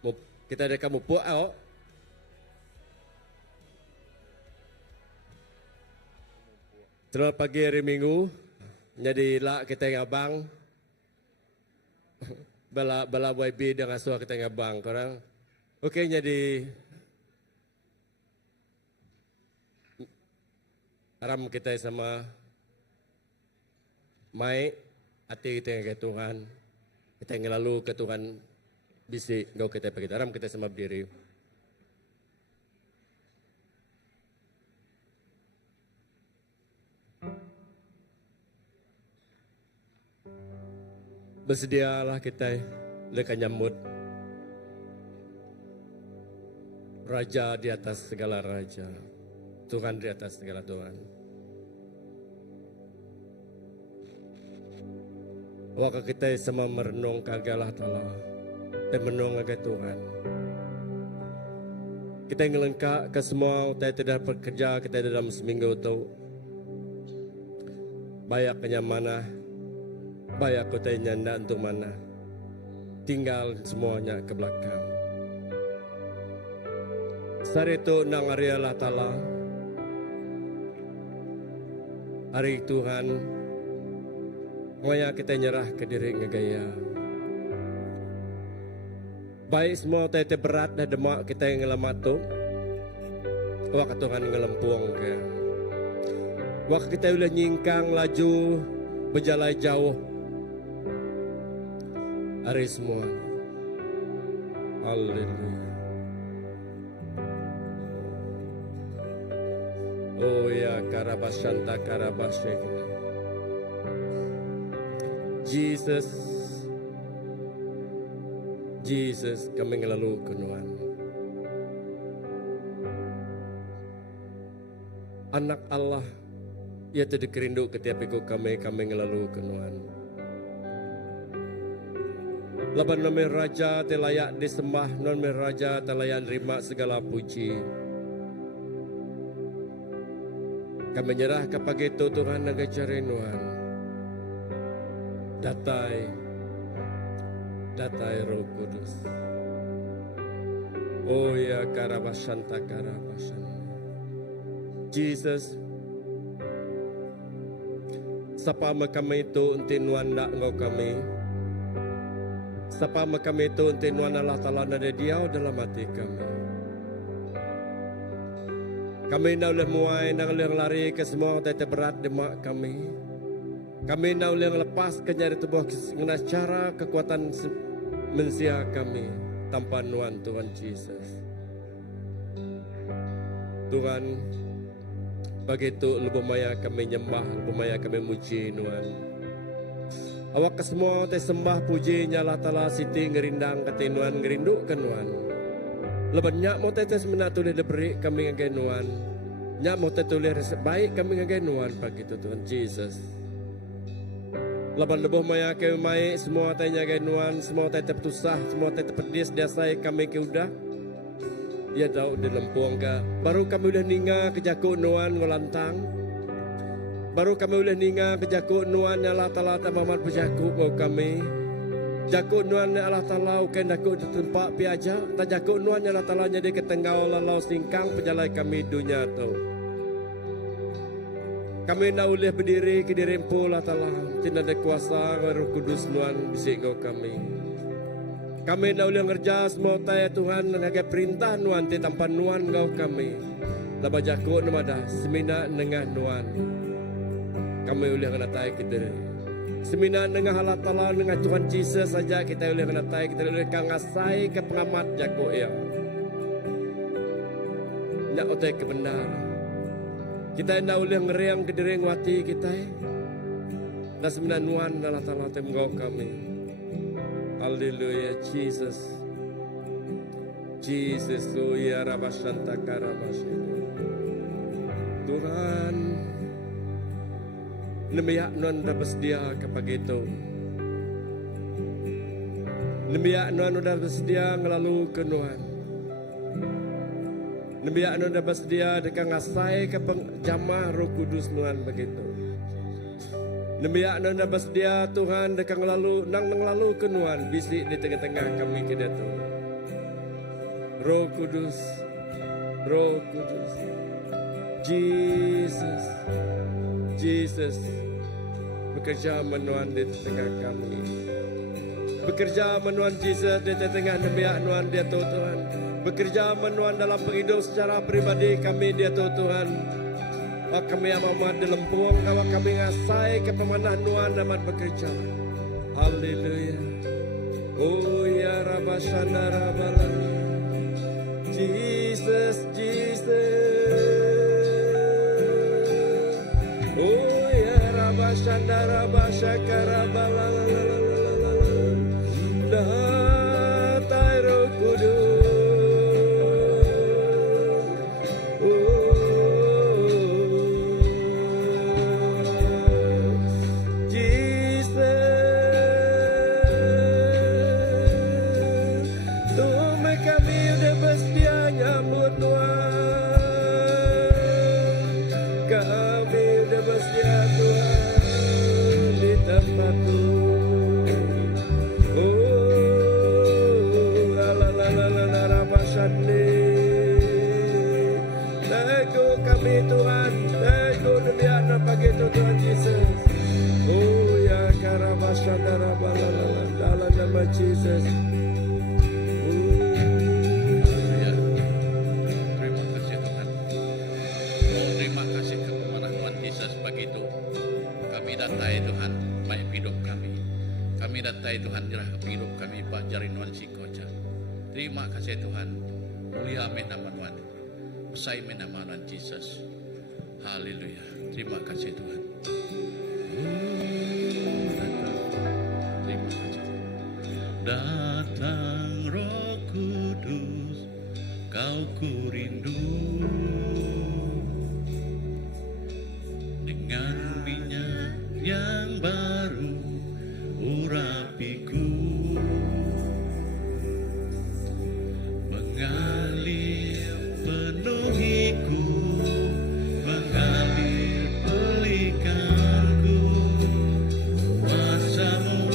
Kita ada kamu puak. Selamat pagi hari Minggu. Jadi lah kita ngabang. Bala YB dengan suah kita ngabang korang. Okey, jadi haram kita sama mai hati kita ke Tuhan. Kita ngelalu ke Tuhan bisik ngau kita pergi. Haram kita sama berdiri. Bersedialah kita lekas nyambut Raja di atas segala raja, Tuhan di atas segala Tuhan. Waktu kita sama merenung kagalah Allah dan merenung ke Tuhan. Kita ngelengkap ke semua, kita tidak bekerja, kita dalam seminggu itu banyak kenyamanan, banyak kota nyanda untuk mana, tinggal semuanya ke belakang. Saat itu nang hari Allah Ta'ala, hari Tuhan, semuanya kita nyerah ke diri ngegaya. Baik semua kita berat dan demak kita yang ngelamat tu, waktu Tuhan ngelempuang ke. Waktu kita boleh nyingkang laju, berjalan jauh, hari semua. Haleluya. Oh ya karabashanta karabashek. Jesus kami ngelalu kenuan. Anak Allah ia tidak kerindu ketiap ikut kami ngelalu kenuan. Laban nama Raja telayak disembah, nama Raja telayak terima segala puji. Kami menyerah kepada itu Tuhan dan kecarinuan. Datai Roh Kudus. Oh ya karabashanta karabashanta. Jesus, sapa kami itu untinuan nak engkau kami. Sapa kami itu untinuan Allah Ta'ala nada dia dalam hati kami. Kami nak boleh muai, nak boleh lari ke semua tete berat demak kami. Kami nak boleh lepas ke nyari tubuh dengan cara kekuatan mensia kami tanpa nuan Tuhan Yesus. Tuhan, begitu lebih maya kami nyembah, lebih maya kami muji nuan. Awak ke semua te sembah puji nyala Ta'ala siti ngerindang ketinuan ngerindu kenuan. Lebanyak mau tetes menatulih diberi kami ngagenuan. Nyak mau tetulih resep baik kami ngagenuan pagi itu Tuhan Yesus. Leban lebuh maya kami mai semua tanya genuan, semua tetap tusah, semua tetap pedis dasai kami ke udah. Ya tahu di lempuang ka. Baru kami udah ninga ke jakuk nuan ngolantang. Baru kami udah ninga ke jakuk nuan Allah Ta'ala tamamat berjakuk mau kami. Jakuk nuan Allah Ta'ala uken jakuk di tempat piaja. Tak jakuk nuan Allah Ta'ala jadi ketenggau lalau singkang penjalai kami dunia tu. Kami nak boleh berdiri ke diri Allah Ta'ala. Tidak ada kuasa Roh Kudus nuan bisik kau kami. Kami nak boleh ngerja semua taya Tuhan dengan perintah nuan tanpa nuan kau kami. Laba jakuk namada semina nengah nuan. Kami boleh kena taya ke diri. Semina dengan Allah Ta'ala dengan Tuhan Yesus saja kita boleh menatai, kita boleh kangasai ke pengamat jago ya. Nak otai kebenar. Kita nak boleh ngeriang ke diri ngwati kita. Dan semina nuan Allah Ta'ala temengau kami. Haleluya Jesus. Jesus oh ya rabashanta karabashanta. Tuhan nemiak non dah bersedia kepada itu. Nemiak non dah bersedia ngelalu ke nuan. Nemiak non dah bersedia dekat ngasai ke penjamah Roh Kudus nuan begitu. Nemiak non dah bersedia Tuhan dekat ngelalu nang ngelalu ke nuan bisik di tengah-tengah kami kita tu. Roh Kudus, Roh Kudus, Jesus, Jesus, bekerja menuan di tengah kami. Bekerja menuan Jesus di tengah nemiak nuan dia Tuhan. Bekerja menuan dalam penghidup secara pribadi kami dia Tuhan. Kami amat dalam puang kalau kami ngasai ke pemanah nuan amat bekerja. Haleluya. Oh ya Rabashana Rabalan. Jesus, Jesus. Oh ya Rabashana Rabashaka Rabalan. Datai Roh Kudus. Tuhan Yesus, oh ya karabashadara balala dalam nama Yesus. Ya, terima kasih Tuhan. Oh terima kasih kepada Tuhan Yesus begitu. Kami datai Tuhan baik hidup kami. Kami datai Tuhan jerah hidup kami Pak Jarinuan Sikoca. Terima kasih Tuhan. Mulia amin nama Tuhan. Usai nama Tuhan Yesus. Haleluya. Terima kasih Tuhan. Terima kasih. Datang Roh Kudus, Kau ku rindu. Dengan minyak yang baru urapiku, mengalir penuhiku, mengalir pelikanku, kuasamu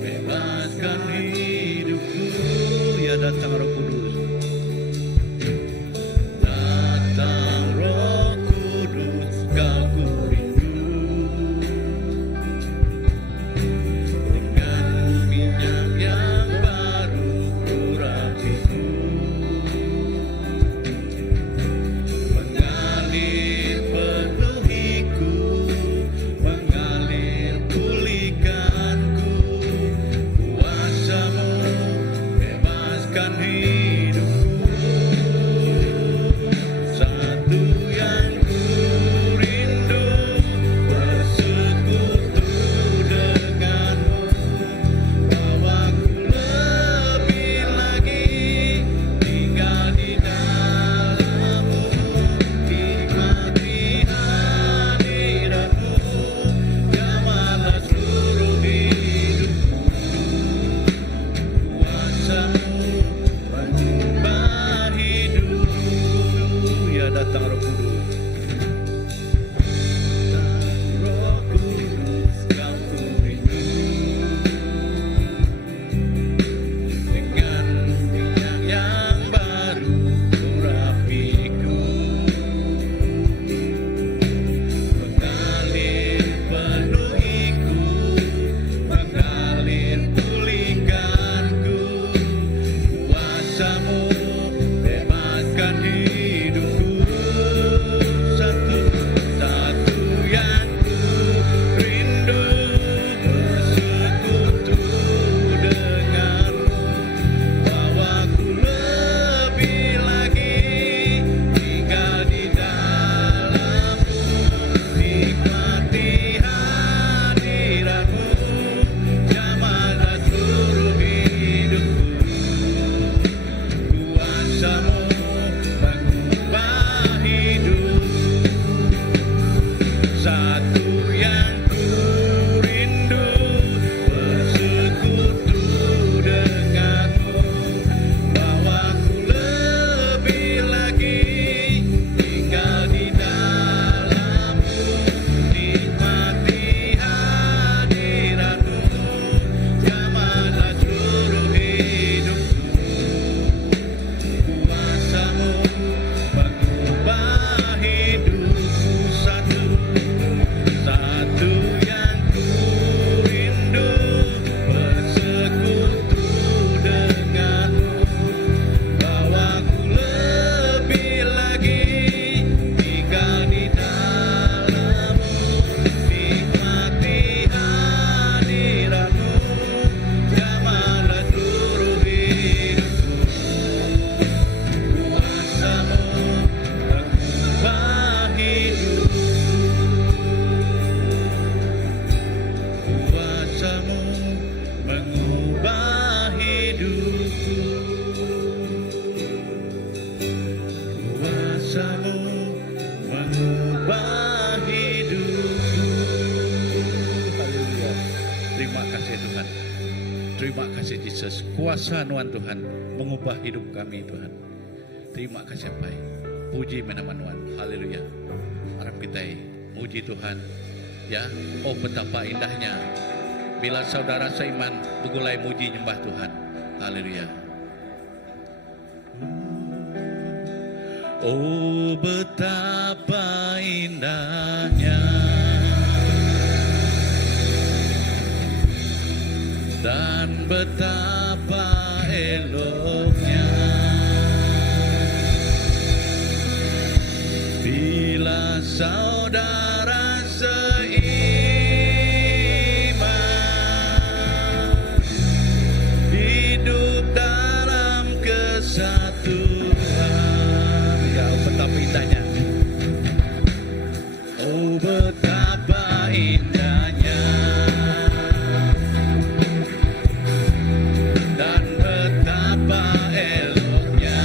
bebaskan hidupku. Ya datang Roh Kudus, kuasa-Mu mengubah hidupku. Haleluya. Terima kasih Tuhan. Terima kasih Yesus. Kuasa Nuan Tuhan mengubah hidup kami Tuhan. Terima kasih Pai. Puji nama Nuan. Haleluya. Harap kita muji Tuhan. Ya, oh betapa indahnya bila saudara seiman begulai muji nyembah Tuhan. Haleluya. Oh betapa indahnya dan betapa eloknya bila saudara seiman hidup dalam kesatuan. Ya, betapa indahnya. Oh betapa indahnya dan betapa eloknya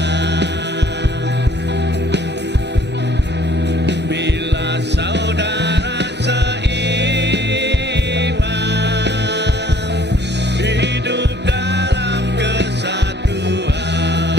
bila saudara seiman hidup dalam kesatuan.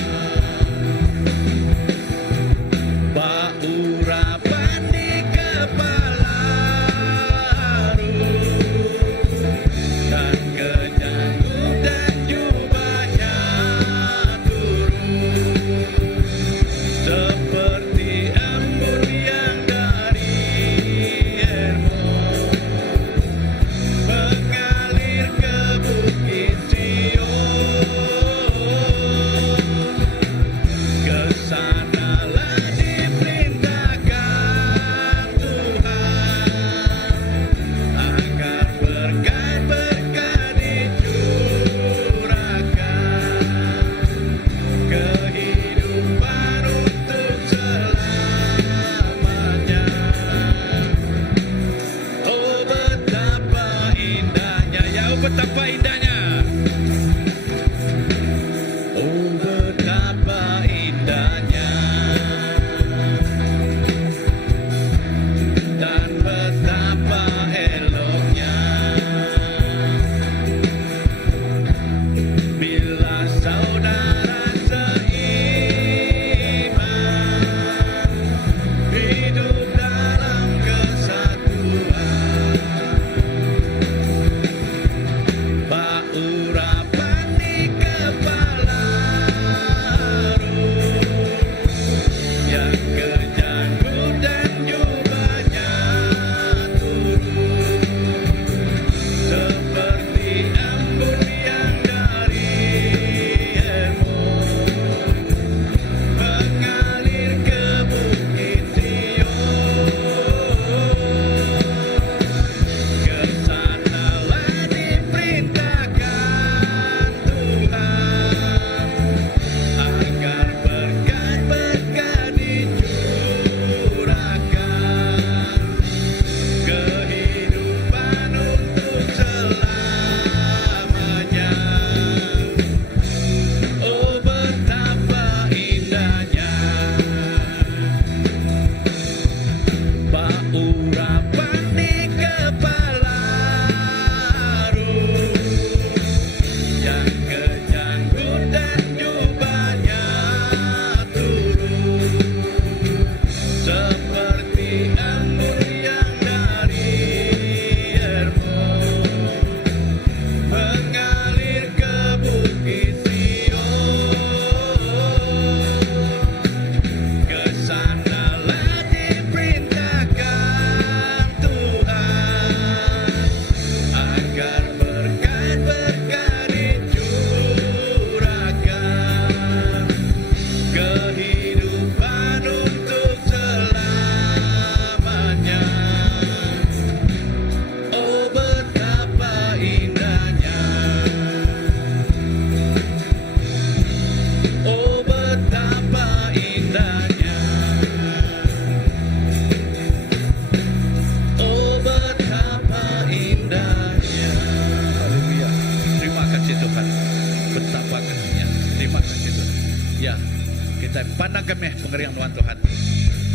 pengerian Tuhan.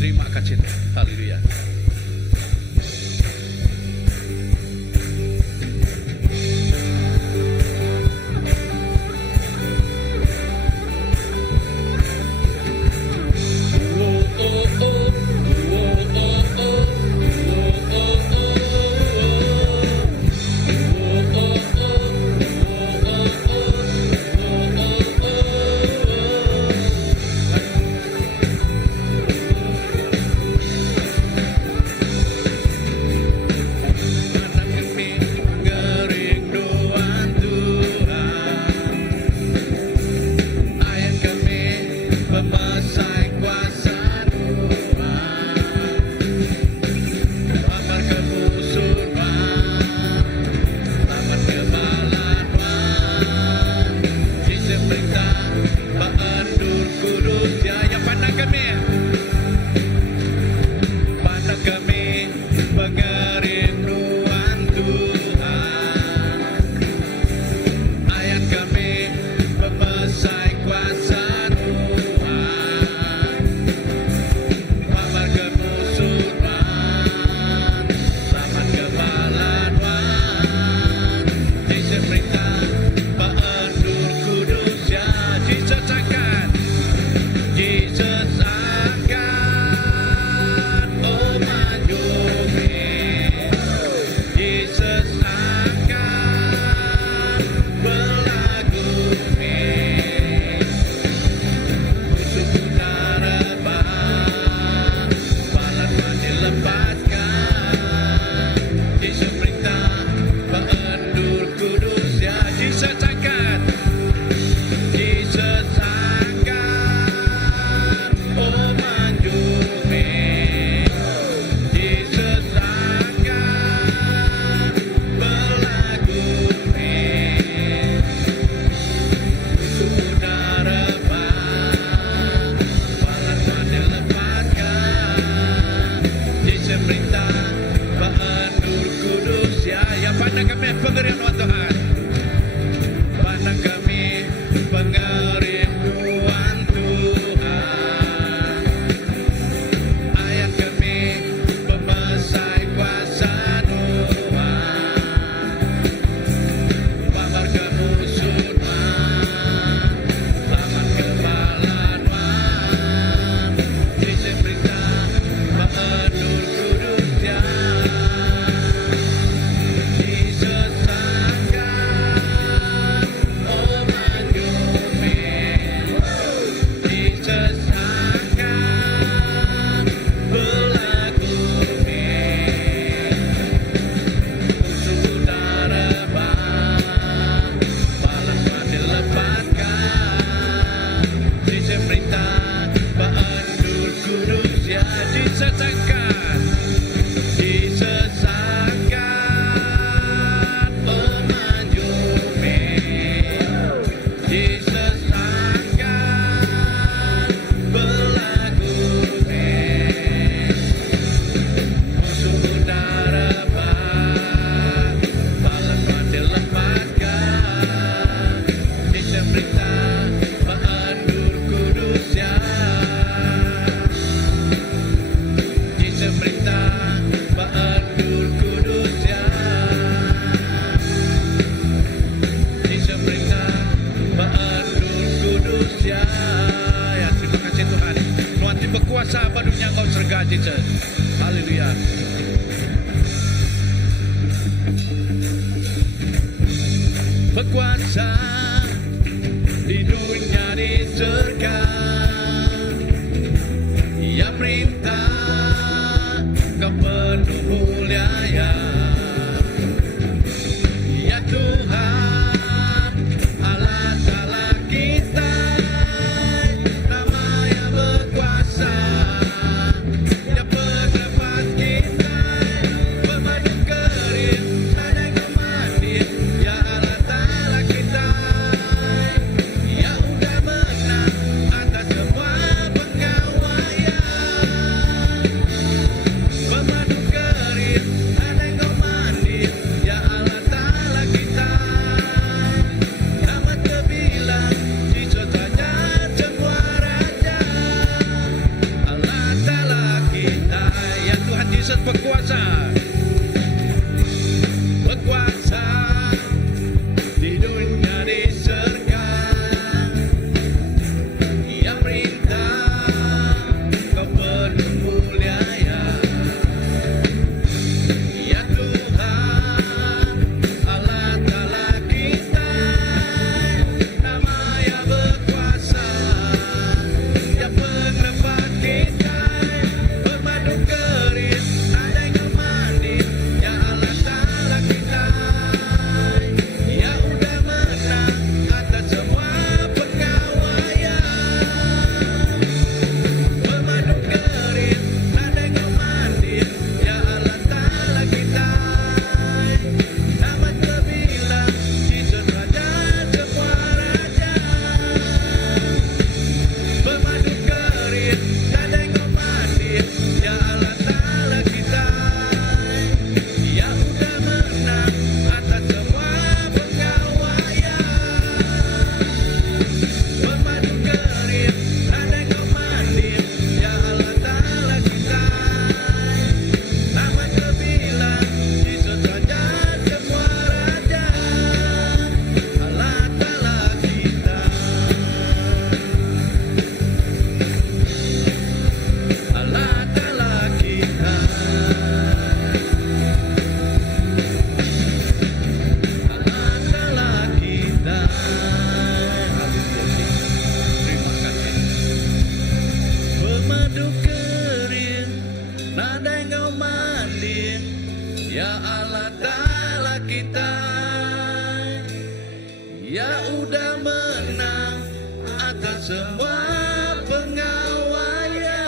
Terima kasih Tuhan. Haleluya. Berkuasa di dunia diterkam, Ia perintah Kau penuh mulia, ya Tuhan Allah Ta'ala kita, nama yang berkuasa, ya pendapat kita, pemandu kering, ada yang kematian, ya Allah Ta'ala kita, ya udah menang atas berkuasa, berkuasa di dunia di surga. Yang perintah kau penuh mulia ya. Ya Tuhan Allah Ta'ala kita, nama yang berkuasa, yang penebak kita, pemadu keris, ada yang mandi, ya Allah Ta'ala kita, ya udah menang atas semua pengawaian. Pemadu keris, ada yang mandi, ya Allah Ta'ala kita, nama terbilang Yesus Raja semua raja. Pemadu keris, ada yang mandi, ya Allah Ta'ala kita, ya udah menang atas semua pengawaian. Pemadu keris, ada yang mandi, ya Allah Ta'ala kita, nama terbilang Yesus Raja semua raja. Allah Ta'ala kita, Allah Ta'ala kita, Allah Ta'ala kita. Terima kasih. Pemadu keris, nada yang mandi, ya Allah Ta'ala kita, ya udah menang atas semua pengawaian.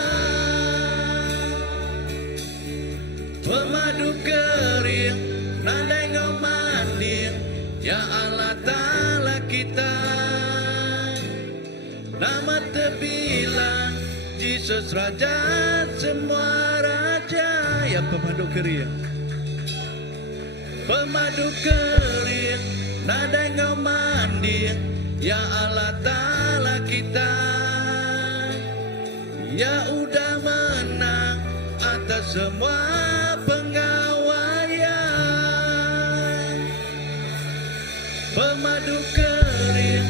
Pemadu keris, nada yang mandi, ya Allah Ta'ala kita, nama terbilang Yesus Raja semua raja. Ya pemadu keris, pemadu keris, nada yang mandi, ya Allah Ta'ala kita, ya udah menang atas semua pengawaian. Pemadu keris,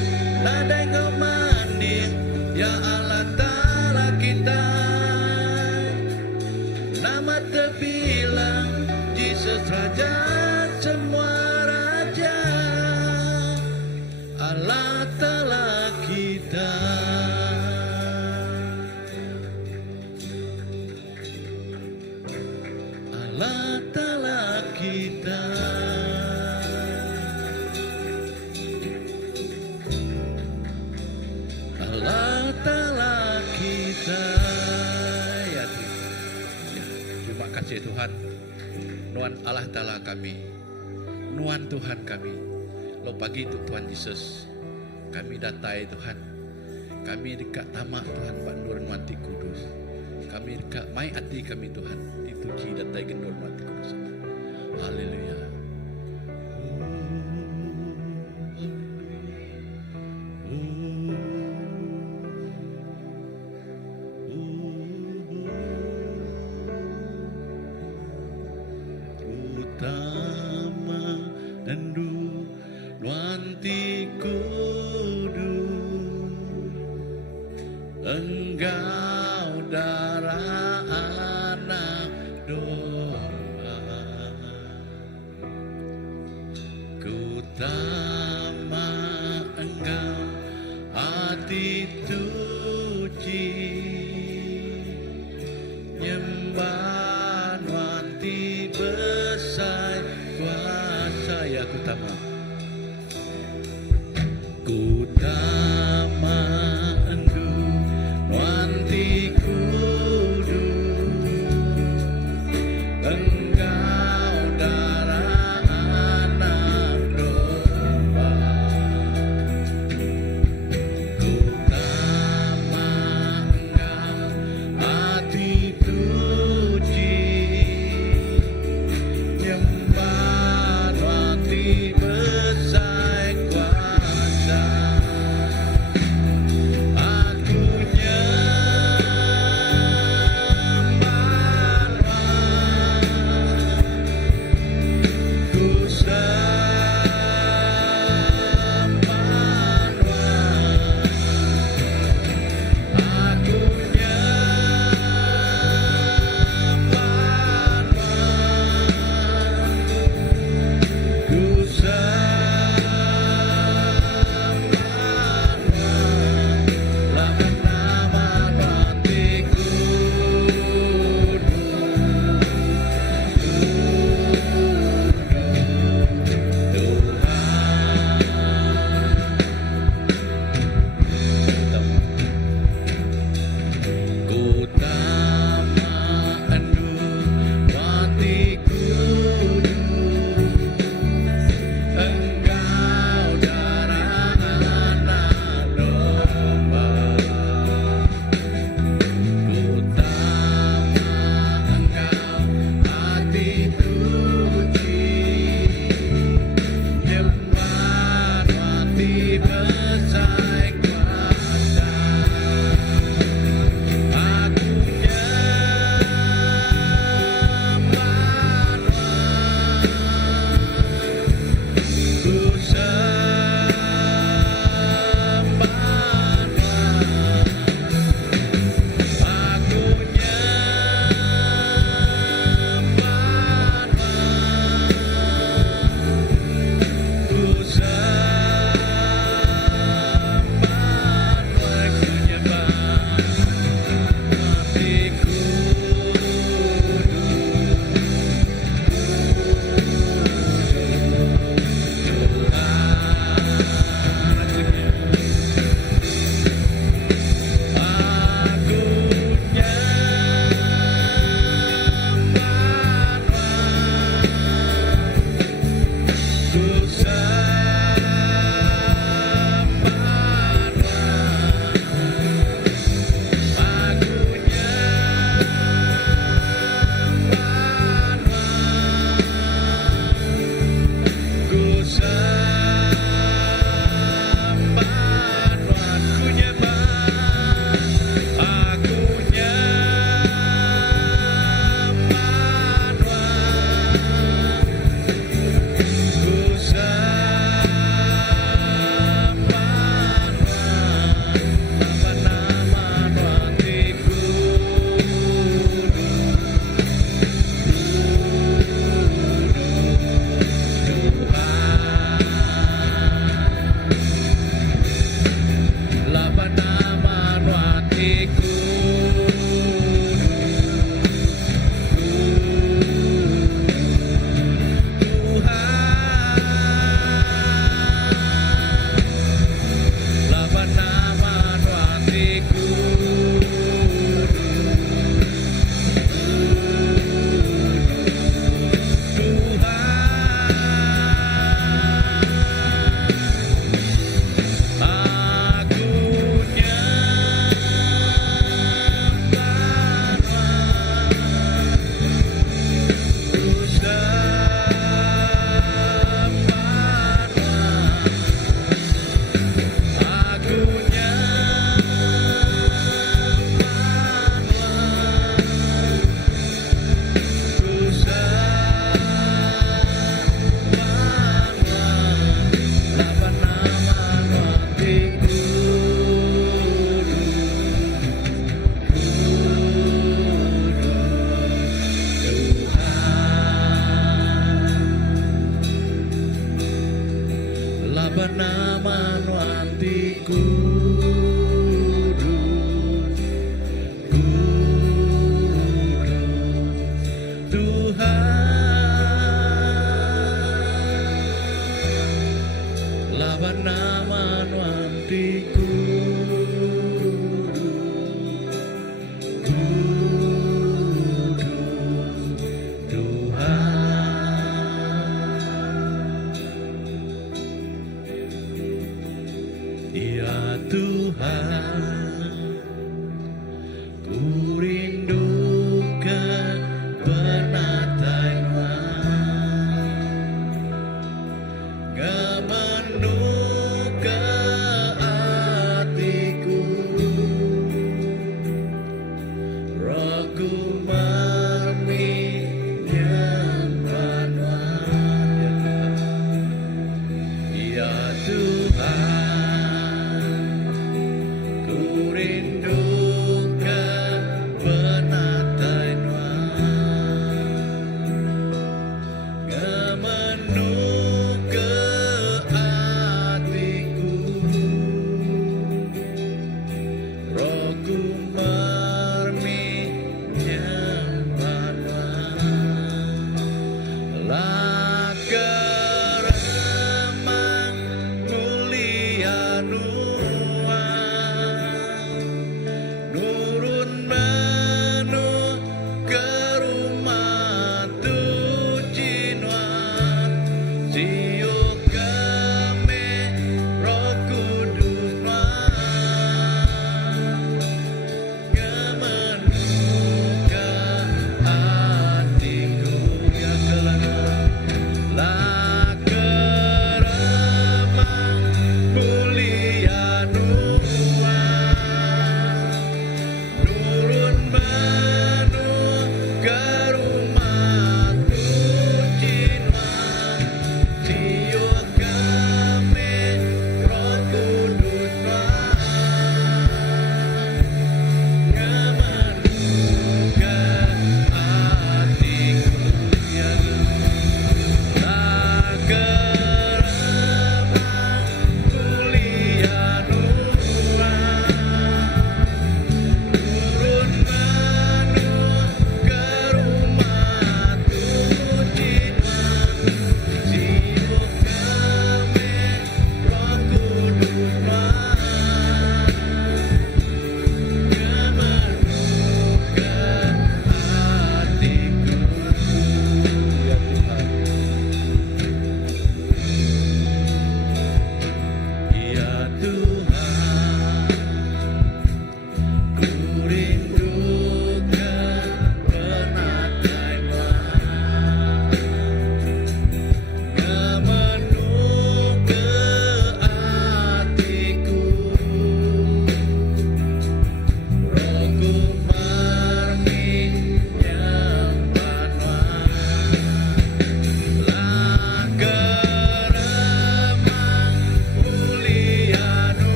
nada yang mandi, ya Allah Ta'ala kita, nama terbilang Yesus Raja semua raja. Allah Ta'ala kita, Allah Ta'ala kita, Allah Ta'ala kita. Ya, terima kasih Tuhan. Nuan Allah Ta'ala kami, Nuan Tuhan kami. Lo pagi itu Tuhan Yesus, kami datai Tuhan, kami dekat tamak Tuhan Pak Nur Mati Kudus, kami dekat mai hati kami Tuhan, dituji datai Nur Mati Kudus. Haleluya. Utama endu nuanti kudus, engkau darah anak doa, kutama engkau hati tuji, nyembah nuanti besar kuasa. Ya kutama, kutama endu nuanti kudus,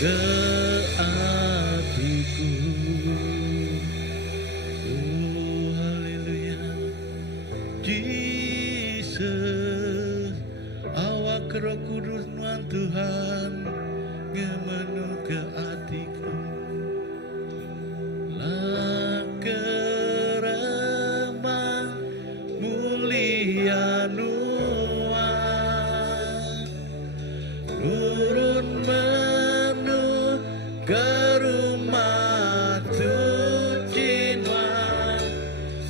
ke hatiku. Oh haleluya, Jesus, awak Roh Kudus Tuhan Tuhan ngemenu ke hatiku. Lah kerema mulia Nuan, turun menu ke rumah suci Nuan,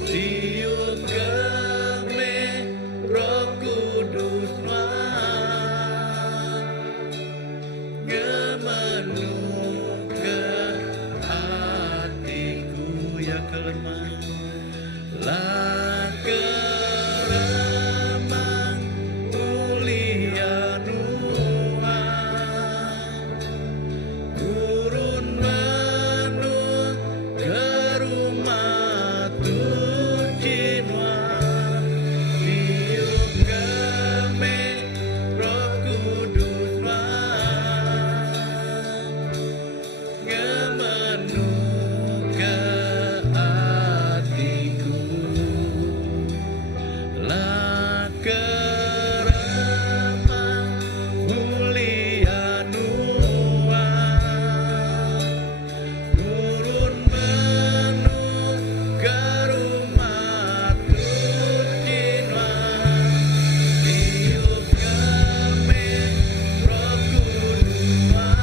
tiup keme Roh Kudus Nuan, ngemenu ke hatiku ya kelemah. Lah kerema mulia Nuan, turun menu ke rumah suci Nuan, tiup keme Roh Kudus Nuan, ngemenu ke hatiku. Lah kerema mulia Nuan, turun menu ke rumah suci Nuan, tiup keme Roh Kudus Nuan,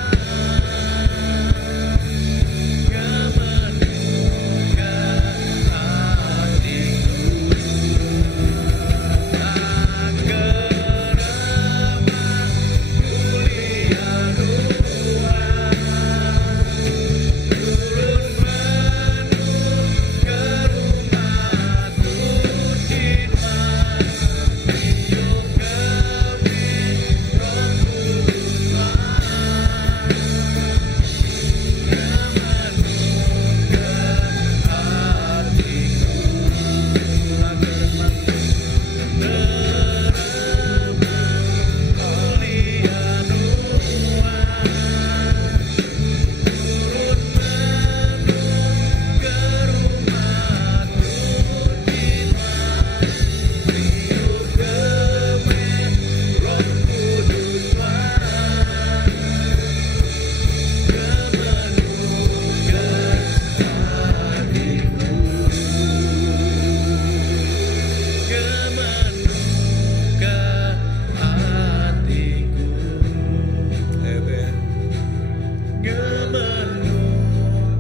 ngemenu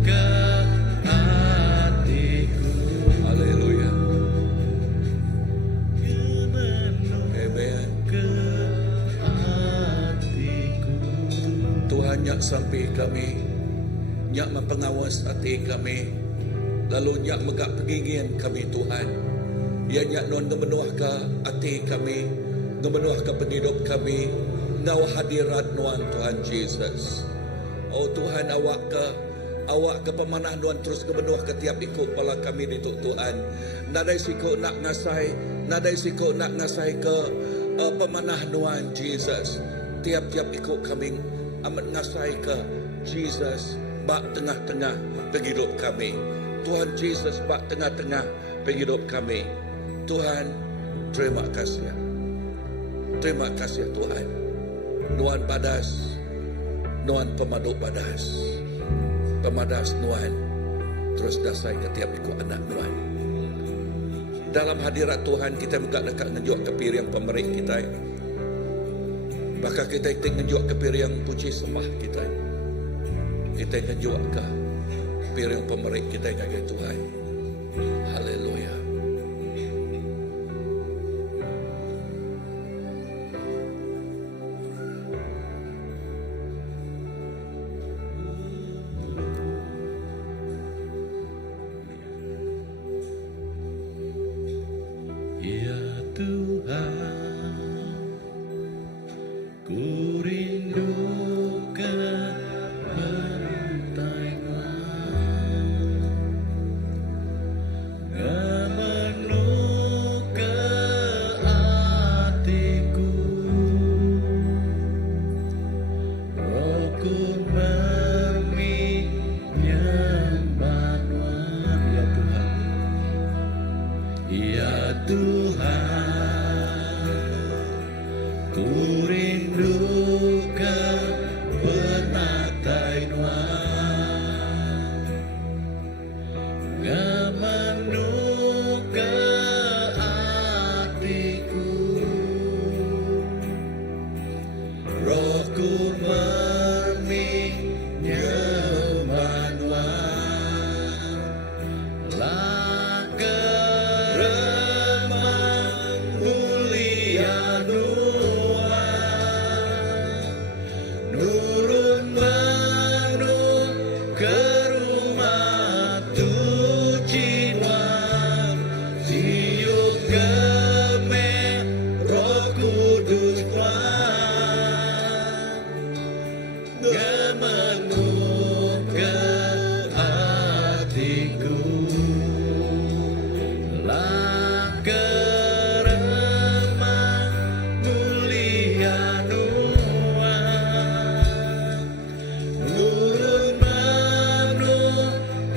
ke Haleluya. Amen. Tuhan nyak sampai kami, nyak mempengawas hati kami, lalu nyak megak pegingin kami Tuhan. Ya nyak non ngemenuh ke hati kami, ngemenuh ke penghidup kami, ngau hadirat nuan Tuhan Jesus. Oh Tuhan, awak ke pemanah Tuhan terus kemenuh ke tiap ikut pala kami di Tuhan. Nadai siku nak ngasai ke pemanah Tuhan Jesus. Tiap-tiap ikut kami amat ngasai ke Jesus bak tengah-tengah penghidup kami. Tuhan Jesus bak tengah-tengah penghidup kami. Tuhan, terima kasih. Terima kasih Tuhan. Nuan badas, Nuan pemaduk badas, pemadas Nuan, terus dasai ke tiap ikut anak Nuan. Dalam hadirat Tuhan kita buka dekat ngejuk ke piring pemerik kita. Maka kita ngejuk ke piring puji sembah kita. Kita ngejuk ke piring pemerik kita ngagai Tuhan. Haleluya. Ya Tuhan, ku rindu ke ku Ku rindu ke penatai nuan, ngamanu ke hatiku, rohku merming nyembah nuan, laka remang mulia nuan, nurun manu ke rumah tuji nuan, siuk keme roh kudus nuan, ngamanu ke hatiku, laka remang mulia nuan, nurun manu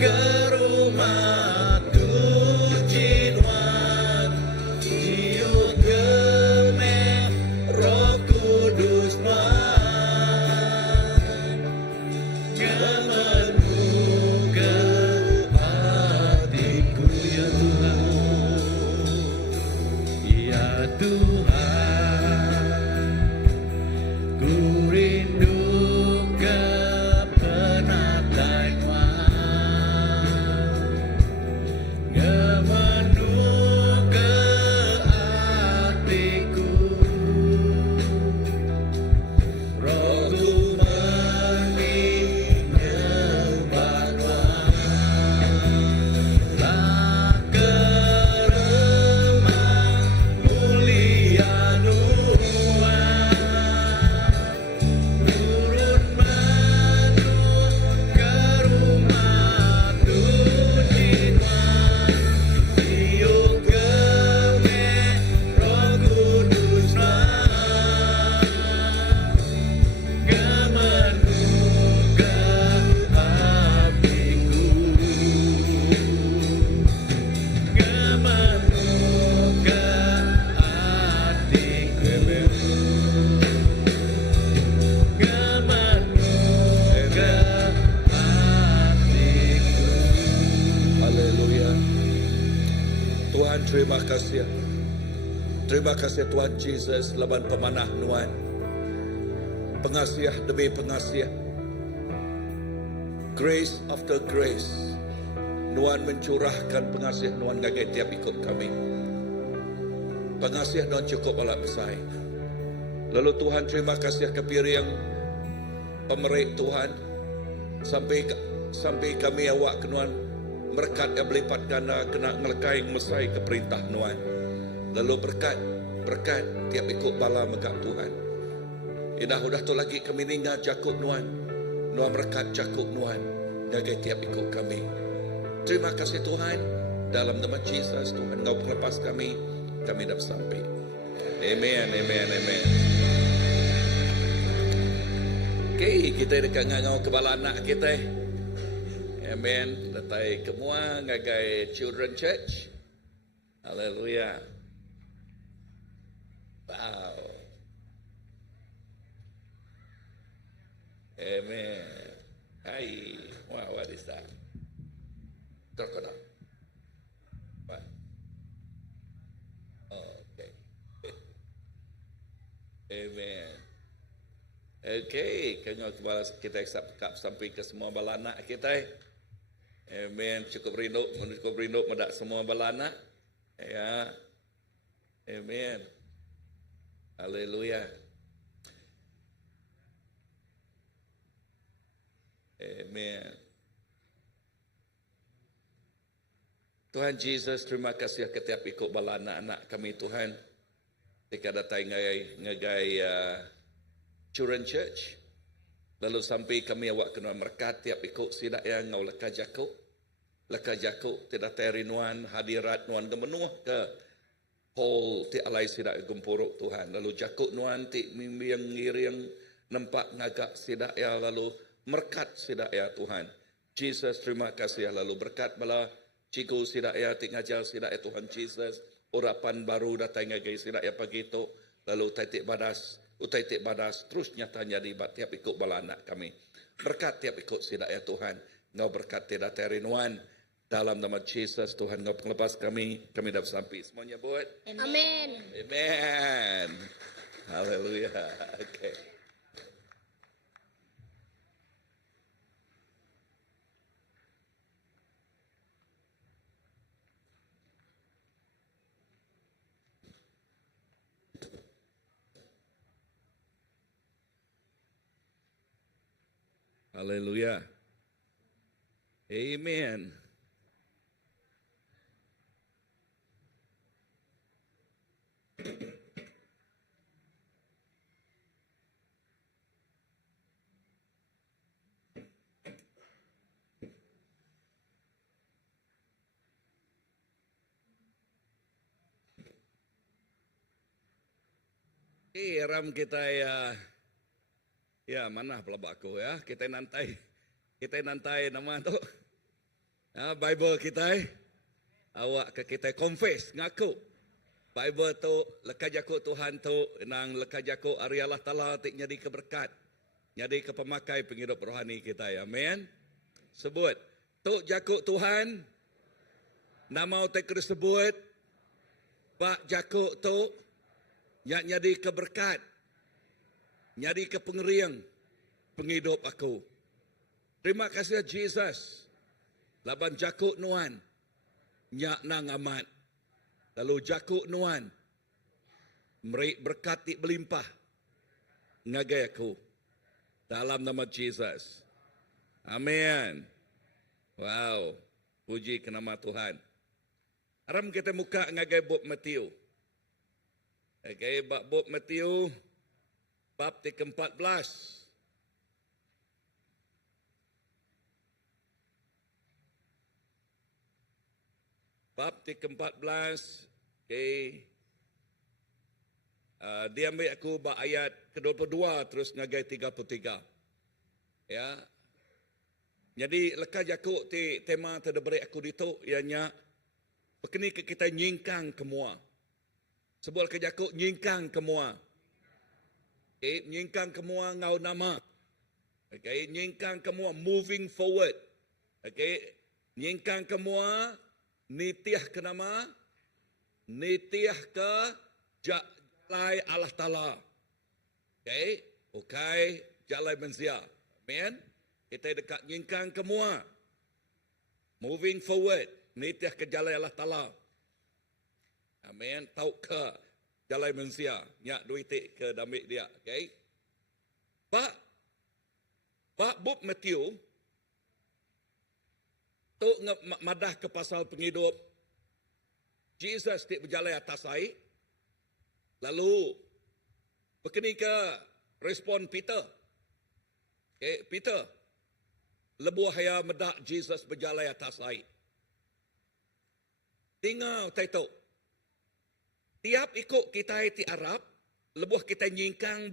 ke rumah tuji nuan, siuk keme roh kudus nuan, ngamanu ke hatiku ya Tuhan, ya Tuhan, ku rindu ke penatai nuan, ngamanu ke hatiku, rohku merming nyembah nuan, laka remang mulia nuan, nurun manu ke rumah tuji nuan, siuk keme roh kudus nuan, ngamanu ke hatiku, ngamanu ke hatiku, ngamanu ke hatiku. Haleluya. Tuhan terima kasih. Terima kasih Tuhan Yesus laban pemanah nuan. Pengasiah demi pengasiah. Grace after grace. Nuan mencurahkan pengasiah nuan gagai tiap ikut kami. Pengasiah nuan cukup alat bersaing. Lalu Tuhan terima kasih kepiring pemerik Tuhan. Sampai kami awak kenuan berkat yang berlipat ganda kena ngelekai mesai ke perintah nuan. Lalu berkat tiap ikut bala megak Tuhan. Udah tu lagi kami ninggal Jakub nuan berkat Jakub nuan jaga tiap ikut kami. Terima kasih Tuhan, dalam nama Yesus Tuhan Engkau lepas kami dah sampai. Amen, amen, amen. Okay, kita dekat ngau kepala anak kita. Amen. Datai kemua ngagai Children Church. Haleluya. Wow. Amen. Hai. Wow, what is that? Crocodile. What? Oh, okay. Amen. Okay, kena kita sampai ke semua balana kita. Amen. Cukup rindu medak semua balana. Ya. Amen. Haleluya. Amen. Tuhan Yesus, terima kasih ketiap ikut balana anak kami Tuhan. Ketika datang ngagai Children Church. Lalu sampai kami awak kena merkat tiap ikut sidak yang ngau leka Jakub. Leka Jakub tidak terinuan hadirat nuan gemenuh ke hall ti alai sidak gempuruk Tuhan. Lalu Jakub nuan ti mimbiang ngiring nampak ngagak sidak ya lalu merkat sidak ya Tuhan. Jesus terima kasih ya lalu berkat bala ciku sidak ya ti ngajar sidak ya Tuhan Jesus. Urapan baru datang ngagai sidak ya pagi tu. lalu utai tik badas, terus nyata jadi tiap ikut bala anak kami. Berkat tiap ikut sidak ya Tuhan, Ngau berkat tidak terinuan, dalam nama Yesus Tuhan Ngau penglepas kami dah sampai. Semuanya buat. Amin. Amen. Haleluya. Okay. Haleluya. Amen. Ram kita ya mana pelabak aku ya, kita nantai nama tu Bible kita awak ke kita confess ngaku Bible tu lekajaku Tuhan tu nang lekajaku ari Allah Taala tik jadi keberkat jadi kepemakai penghidup rohani kita ya, amen. Sebut tu jaku Tuhan nama utek sebut pak jaku tu jadi keberkat jadi kepengeriang penghidup aku. Terima kasih Jesus. Laban jakuk nuan nyak nang amat. Lalu jakuk nuan merik berkati berlimpah ngagai aku. Dalam nama Jesus. Amin. Wow. Puji ke nama Tuhan. Aram kita muka ngagai bab Matius. Okay, bab Matius bab ke-14. Bab ke-14. Okay. Dia ambil aku bab ayat ke-22 terus ngagai 33. Ya. Jadi lekas jakuk ti tema terdeberi aku dituk ianya bekeni kita nyingkang kemua. Sebut ke jakuk nyingkang kemua. Okay, nyingkang kemua ngau nama. Okay, nyingkang kemua moving forward. Okay, nyingkang kemua nitiah ke nama, nitiah ke jalai Allah Ta'ala. Okay, okay, jalai menzia. Amen. Kita dekat nyingkang kemua. Moving forward, nitiah ke jalai Allah Ta'ala. Amen. Tau ke jalai manusia. Nyak duitik ke damik dia. Okay. Bab Matius. Tok madah ke pasal penghidup. Jesus tik berjalan atas air. Lalu. Bekini ke respon Peter. Okay. Peter. Lebuh haya medak Jesus berjalan atas air. Tinggal taito. Tiap ikut kita ti Arab, lebuh kita nyingkang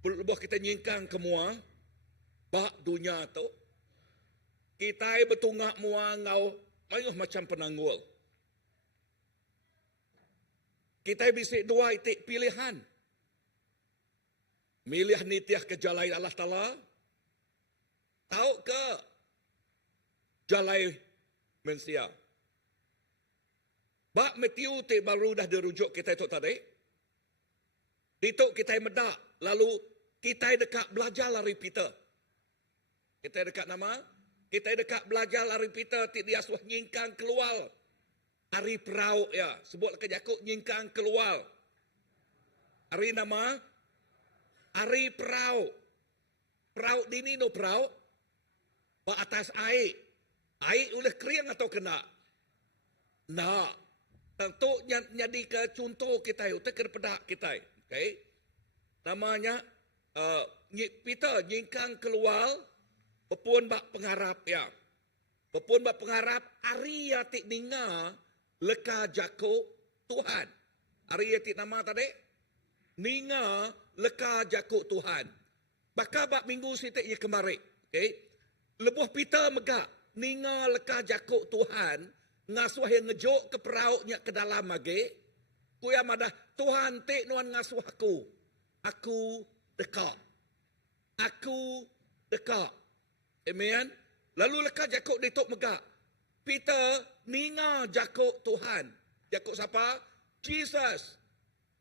lebuh kita nyingkang kemua bak dunia tu. Kita betungak mua ngau ayuh macam penanggul. Kita bisa dua itik pilihan. Milih nitiah ke jalai Allah Ta'ala. Tahu ke jalai manusia. Bak Matius te baru dah dirujuk kita itu tadi. Dituk kita medak. Lalu kita dekat belajar lari Peter. Kita dekat nama. Kita dekat belajar lari Peter. Ti dia suah nyingkang keluar. Hari perau ya. Sebut ke jakuk nyingkang keluar. Hari nama. Hari perau. Perau dini no perau. Bak atas air. Air oleh kering atau kena? Nak. Tentu jadi ke contoh kita itu ke pedak kita. Okay. Namanya Peter nyingkang keluar pepun bak pengharap ya. Pepun bak pengharap hari yatik ninga leka jako Tuhan. Hari yatik nama tadi ninga leka jako Tuhan. Baka bak minggu sitik ye kemarin. Okay. Lebuh Peter megak ninga leka jako Tuhan. Ngasuh yang ngejok ke perauknya ke dalam lagi. Kuya madah, Tuhan te nuan ngasuh aku. Aku dekat. Aku dekat. Amen. Lalu lekas Jakub ditok megak. Peter ninga Jakub Tuhan. Jakub siapa? Jesus.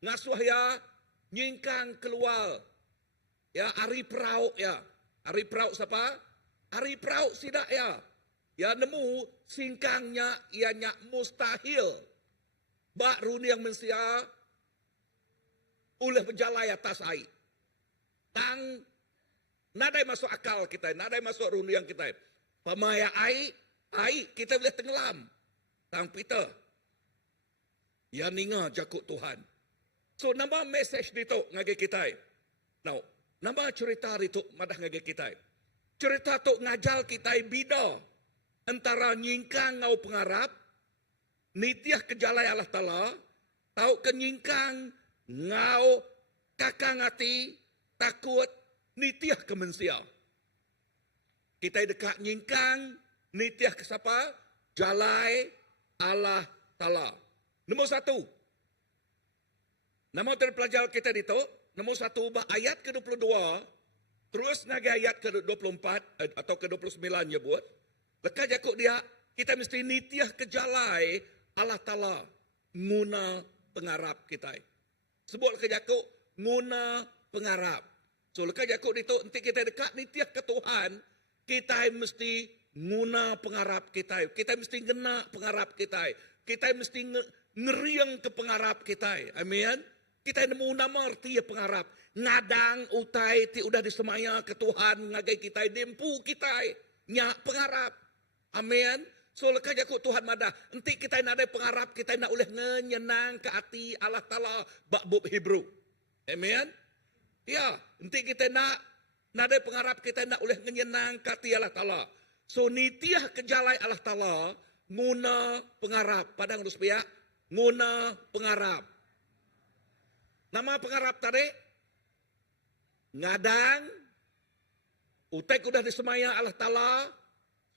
Ngasuh ya nyingkang keluar. Ya ari perauk ya. Ari perauk siapa? Ari perauk sidak ya. Ya nemu singkangnya ianya mustahil. Bak runi yang mensia oleh berjalan atas air. Tang nadai masuk akal kita, nadai masuk runi yang kita. Pamaya air kita boleh tenggelam. Tang Peter. Ya ninga Jakub Tuhan. So nama message dito ngage kita. Now, nama cerita dito madah ngage kita. Cerita tu ngajal kita bida antara nyingkang ngau pengarap, nitiah kejalai Allah Ta'ala, tau kenyingkang ngau kakang hati, takut, nitiah kemensia. Kita dekat nyingkang, nitiah ke siapa? Jalai Allah Ta'ala. Nombor satu. Nama terpelajar kita dito, nombor satu, ayat ke-22, terus naga ayat ke-24 atau ke-29 nyebut, lekas Jakub dia, kita mesti nitiah kejalai Allah Ta'ala nguna pengarap kita. Sebut lekas Jakub, nguna pengarap. So lekas Jakub itu, nanti kita dekat nitiah ke Tuhan, kita mesti nguna pengarap kita. Kita mesti ngena pengarap kita. Kita mesti ngeriang ke pengarap kita. Amin. Kita nemu nama arti pengarap. Ngadang utai ti udah disemaya ke Tuhan ngagai kita dempu kita nyak pengarap. Amin. So lekas Jakub Tuhan madah. Nanti kita nak ada pengarap kita nak oleh nyenang ke hati Allah Ta'ala bab bab Hebrew. Amin. Ya, nanti kita nak ada pengarap kita nak oleh nyenang ke hati Allah Ta'ala. So nitiah kejalai Allah Ta'ala nguna pengarap. Padang ruspiah nguna pengarap. Nama pengarap tadi ngadang utai kudah disemaya Allah Ta'ala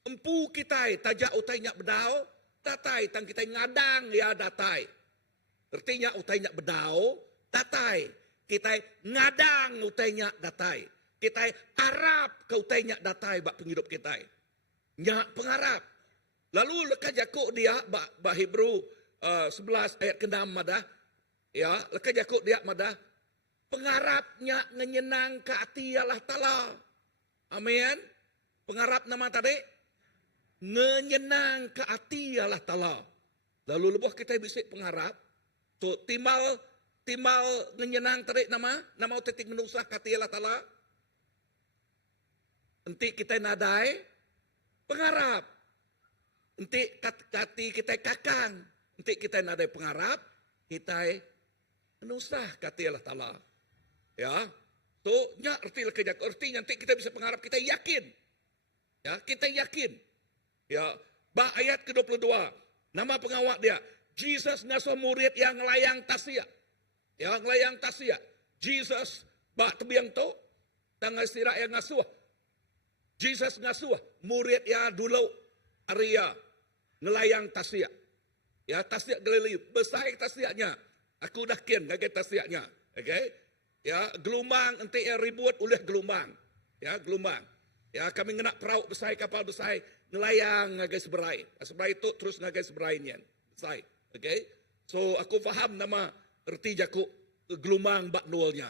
empu kita tajak utai nyak bedau tatai tang kita ngadang ya datai. Artinya utai nyak bedau tatai. Kita ngadang utai nyak datai. Kita harap ke utai nyak datai bak penghidup kita. Nyak pengarap. Lalu lekas Jakub dia bak Hebrew 11 ayat ke-6 madah. Ya, lekas Jakub dia madah. Pengarapnya ngenyenang ke hati Allah Ta'ala. Amin. Pengarap nama tadi. Ngenyenang ke hati Allah Ta'ala. Lalu lebuh kita bisik pengarap. So, timbal ngenyenang tadi nama tetik menusah ke hati Allah Ta'ala. Nanti kita nadai. Pengarap. Nanti kati kita kakang. Nanti kita nadai pengarap. Kita menusah kata Allah Ta'ala. Ya. So, nyak erti lah kejak. Erti nanti kita bisa pengarap, kita yakin. Ya, kita yakin. Ya. Ba ayat ke-22. Nama pengawak dia. Jesus ngasuh murid yang layang tasia. Ya, layang tasia. Jesus ba tebiang tu. Tanggal sirak yang ngasuh. Jesus ngasuh murid ya dulu. Arya. Ngelayang tasia. Ya, tasia Galilea. Besar tasianya. Aku dah kian gagal tasiaknya. Okay? Ya, gelombang nanti yang ribut oleh gelombang. Ya, gelombang. Ya, kami ngenak perahu besar, kapal besar, ngelayang ngagai seberai. Seberai itu terus ngagai seberai nian. Besar. Okay? So, aku faham nama erti Jakub gelombang bak nolnya.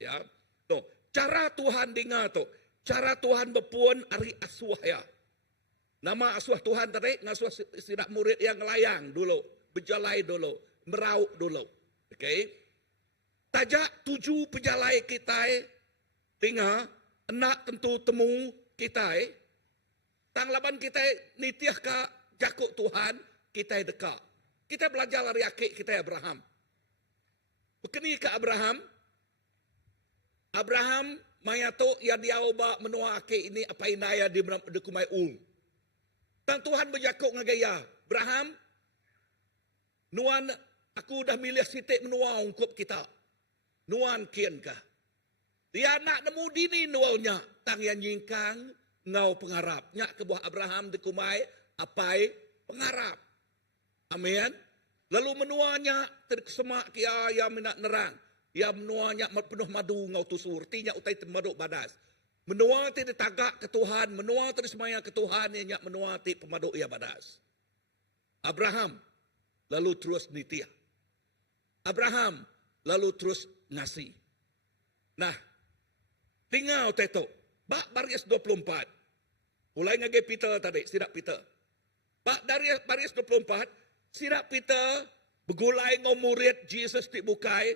Ya. So, cara Tuhan dengar tu. Cara Tuhan berpuan ari asuh ya. Nama asuh Tuhan tadi, ngasuh sidak murid yang ngelayang dulu. Berjalai dulu. Merauk dulu. Okay. Tajak 7 pejalai kita tinggal enak tentu temu kita tang laban kita nitiah ke Jakub Tuhan kita dekat. Kita belajar dari akik kita Abraham. Bekeni ke Abraham. Abraham mayato ya diauba menua akik ini apa inaya di kumai Tang Tuhan berjakuk ngagaya. Abraham nuan aku dah milih sitik menua ungkup kita. Nuan kian kah? Dia nak nemu dini nualnya. Tang yang nyingkang ngau pengarap. Nyak ke buah Abraham dekumai apai pengarap. Amin. Lalu menuanya tersemak kia ya minat nerang. Ya menuanya penuh madu ngau tusur. Tinya utai termaduk badas. Menua ti ditagak ke Tuhan. Menua ti semaya ke Tuhan. Yang menua ti pemaduk ia badas. Abraham lalu terus nitia. Abraham lalu terus ngasih. Nah, tinggal teto. Bak baris 24. Mulai ngage Peter tadi, sidak Peter. Bak dari baris 24, sidak Peter begulai ngomurit Jesus ti bukai.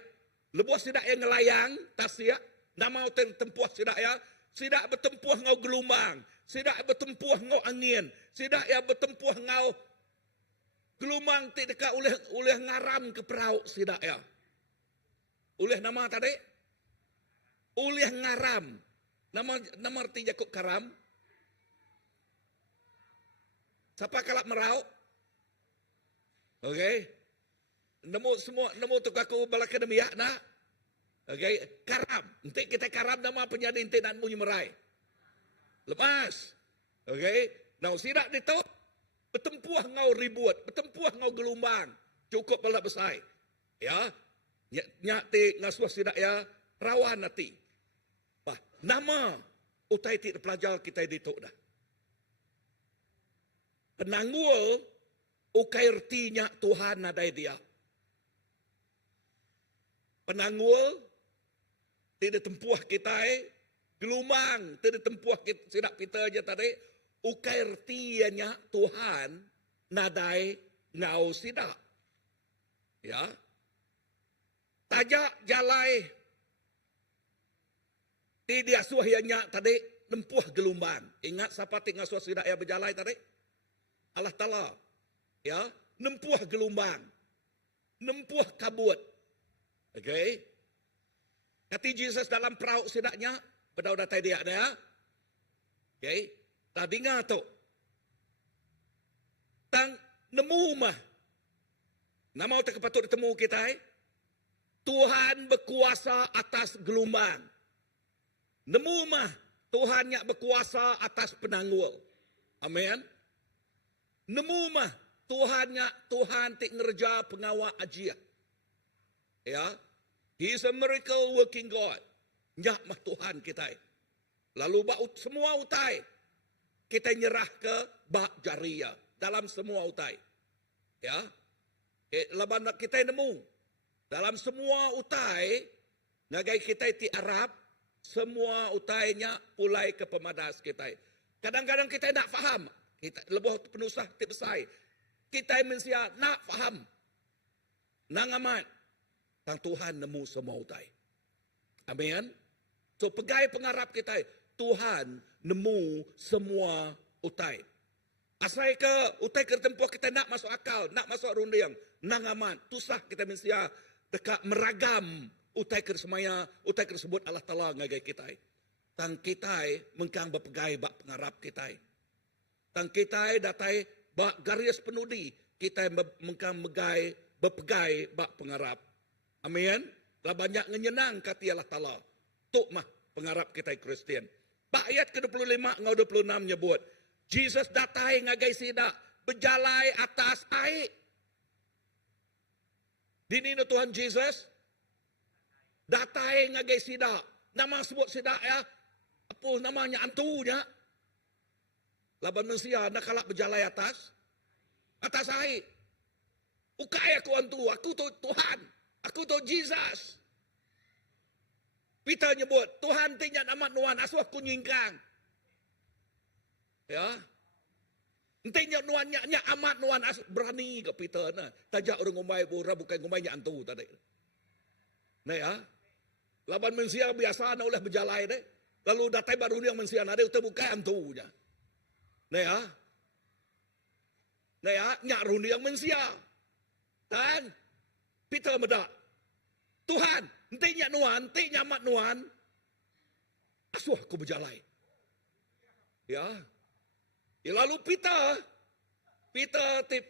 Lebuh sidak yang ngelayang, tasia. Nama tempuh sidak ya. Sidak bertempuh ngau gelombang. Sidak bertempuh ngau angin. Sidak ya bertempuh ngau gelombang ti dekat oleh ngaram ke perahu sidak ya. Oleh nama tadi? Oleh ngaram. Nama arti Yakub karam. Siapa kalap merau? Okey. Nemu tukaku balakademia nak. Okey, karam. Nanti kita karam nama penyadi inti dan munyi merai. Lepas. Okey. Now sidak itu bertempuh ngau ribut, bertempuh ngau gelombang. Cukup balak besar. Ya. Nyak ti ngasuh sidak ya rawan nanti. Bah, nama utai ti pelajar kita ditok dah. Penanggul ukai ertinya Tuhan nadai dia. Penanggul tidak tempuh kita gelombang tidak tempuh kita sidak kita aja tadi ukai ertinya Tuhan nadai ngau sidak. Ya. Tajak jalai tidak suahnya tadi nempuh gelombang. Ingat siapa ti ngasuh sidak ya berjalai tadi? Allah Ta'ala. Ya, nempuh gelombang. Nempuh kabut. Okey. Kati Jesus dalam perahu sidaknya, pada udah tadi dia ya. Okey. Tadi dengar tu. Tang nemu mah. Nama utak patut ditemu kita Tuhan berkuasa atas gelombang. Nemu mah Tuhan yang berkuasa atas penanggul. Amin. Nemu mah Tuhan tik ngerja pengawal ajiah. Ya. He is a miracle working God. Nyak mah Tuhan kita. Lalu semua utai. Kita nyerah ke bak jariah. Dalam semua utai. Ya. Laban kita nemu. Dalam semua utai. Nagai kita ti Arab. Semua utainya pulai ke pemadas kita. Kadang-kadang kita nak faham. Kita lebih penusah tip besar. Kita manusia nak faham. Nang amat. Tang Tuhan nemu semua utai. Amin. So pegai pengarap kita. Tuhan nemu semua utai. Asal ke utai ketempuh kita nak masuk akal. Nak masuk rundiang. Nang amat. Tusah kita manusia dekat meragam utai kersemaya. Utai tersebut Allah Ta'ala ngagai kita. Tang kita mengkang berpegai bak pengarap kita. Tang kita datai bak garis penudi kita mengkang megai berpegai bak pengarap. Amin. Lah banyak ngenyenang kata Allah Ta'ala. Tuk mah pengarap kita Kristian. Bak ayat ke-25 ngau 26 nyebut. Jesus datai ngagai sidak berjalai atas air. Dini Tuhan Jesus datai ngagai sidak. Nama sebut sidak ya. Apa namanya antunya? Laban manusia nak kalak berjalai atas air. Ukai aku antu, aku tu Tuhan, aku tu Jesus. Peter nyebut, Tuhan tinyak amat nuan, asuh aku nyingkang. Ya. Tinyak nuan nyak amat nuan, asuh berani ke Peter na. Tajak orang ngomai pura bukan ngomai nyak antu tadi. Nah ya. Laban manusia biasa na oleh berjalai deh. Lalu datai baru ni yang manusia na dia bukan antunya. Nah ya, nyak runi yang manusia. Dan Peter medak. Tuhan, nanti nyak nuan, nanti nyamat nuan. Asuh aku berjalai. Ya. Lalu Peter tip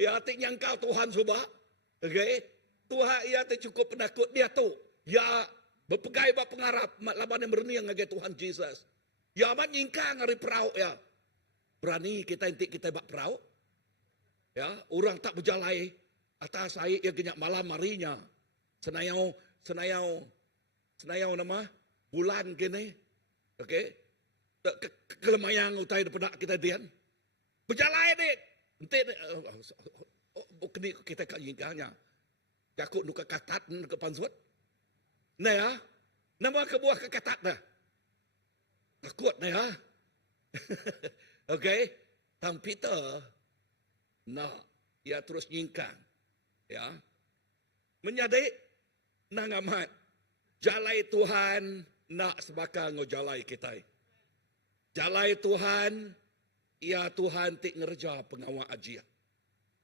ya tip nyangkal Tuhan subah. Okey. Tuhan ia cukup penakut dia tu. Ya berpegai bak pengarap laban yang berniang ngagai Tuhan Jesus. Ya amat nyingkang hari perahu ya. Berani kita intik kita bak perahu. Ya, orang tak berjalai atas air yang genyak malam marinya. Senayau nama bulan kini. Okey. Kelemayang utai daripada kita dian. Berjalai dik. Entik kini kita kat yingkanya. Jakut nuka katat ke pansuat. Nah ya. Nama kebuah ke katat dah. Takut nah ya. Okey. Tang Peter ia terus nyingkang. Ya. Menyadari nang amat jalai Tuhan nak sebakar ngojalai kita. Jalai Tuhan, ya Tuhan tik ngerja pengawal ajian.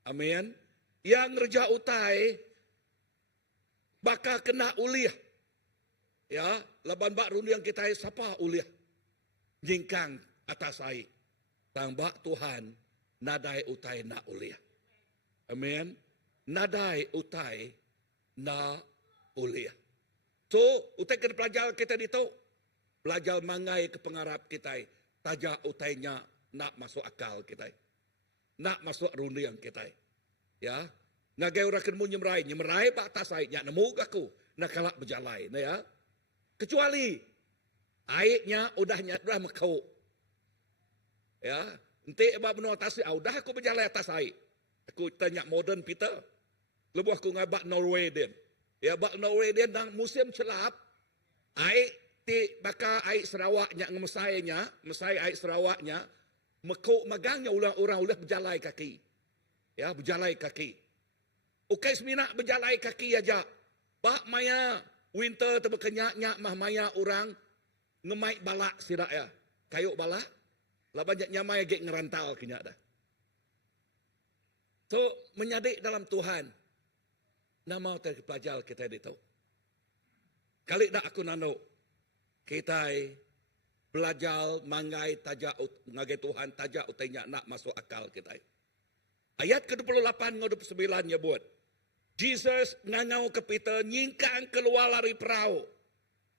Amin. Yang ngerja utai bakal kena uliah. Ya, laban bak rundiang kita siapa uliah? Jingkang atas air. Tambak Tuhan nadai utai nak uliah. Amin. Nadai utai na uliah. So, utai kena pelajar kita itu. Belajar mangai ke pengarap kita. Tajak utainya nak masuk akal kita. Nak masuk rundiang kita. Ya. Nagai orang kena nyemerai pak atas airnya. Nemu aku. Nak kalak berjalai. Nah ya. Kecuali airnya udahnya dah mekau. Ya. Nanti abang menurut atas air. Udah aku berjalai atas air. Aku tanya modern Peter. Lepas aku ngabak Norway dia. Ya, bak Norway dia nang musim celap. Air ti bakal air Sarawaknya mesai air Sarawaknya. Mekuk magangnya orang ulah berjalai kaki. Ya, berjalai kaki. Okey semina berjalai kaki aja. Bak maya winter terbekenyak mah maya orang ngemai balak sirak ya. Kayuk balak. Laban nyamai gek ngerantal kenyak dah. So, menyadik dalam Tuhan. Nama terpelajar kita itu. Kali dah aku nano. Kita belajar mangai tajak ngagai Tuhan tajak utainya nak masuk akal kita. Ayat ke-28 ke-29 nyebut. Jesus ngangau ke Peter nyingkang keluar lari perahu.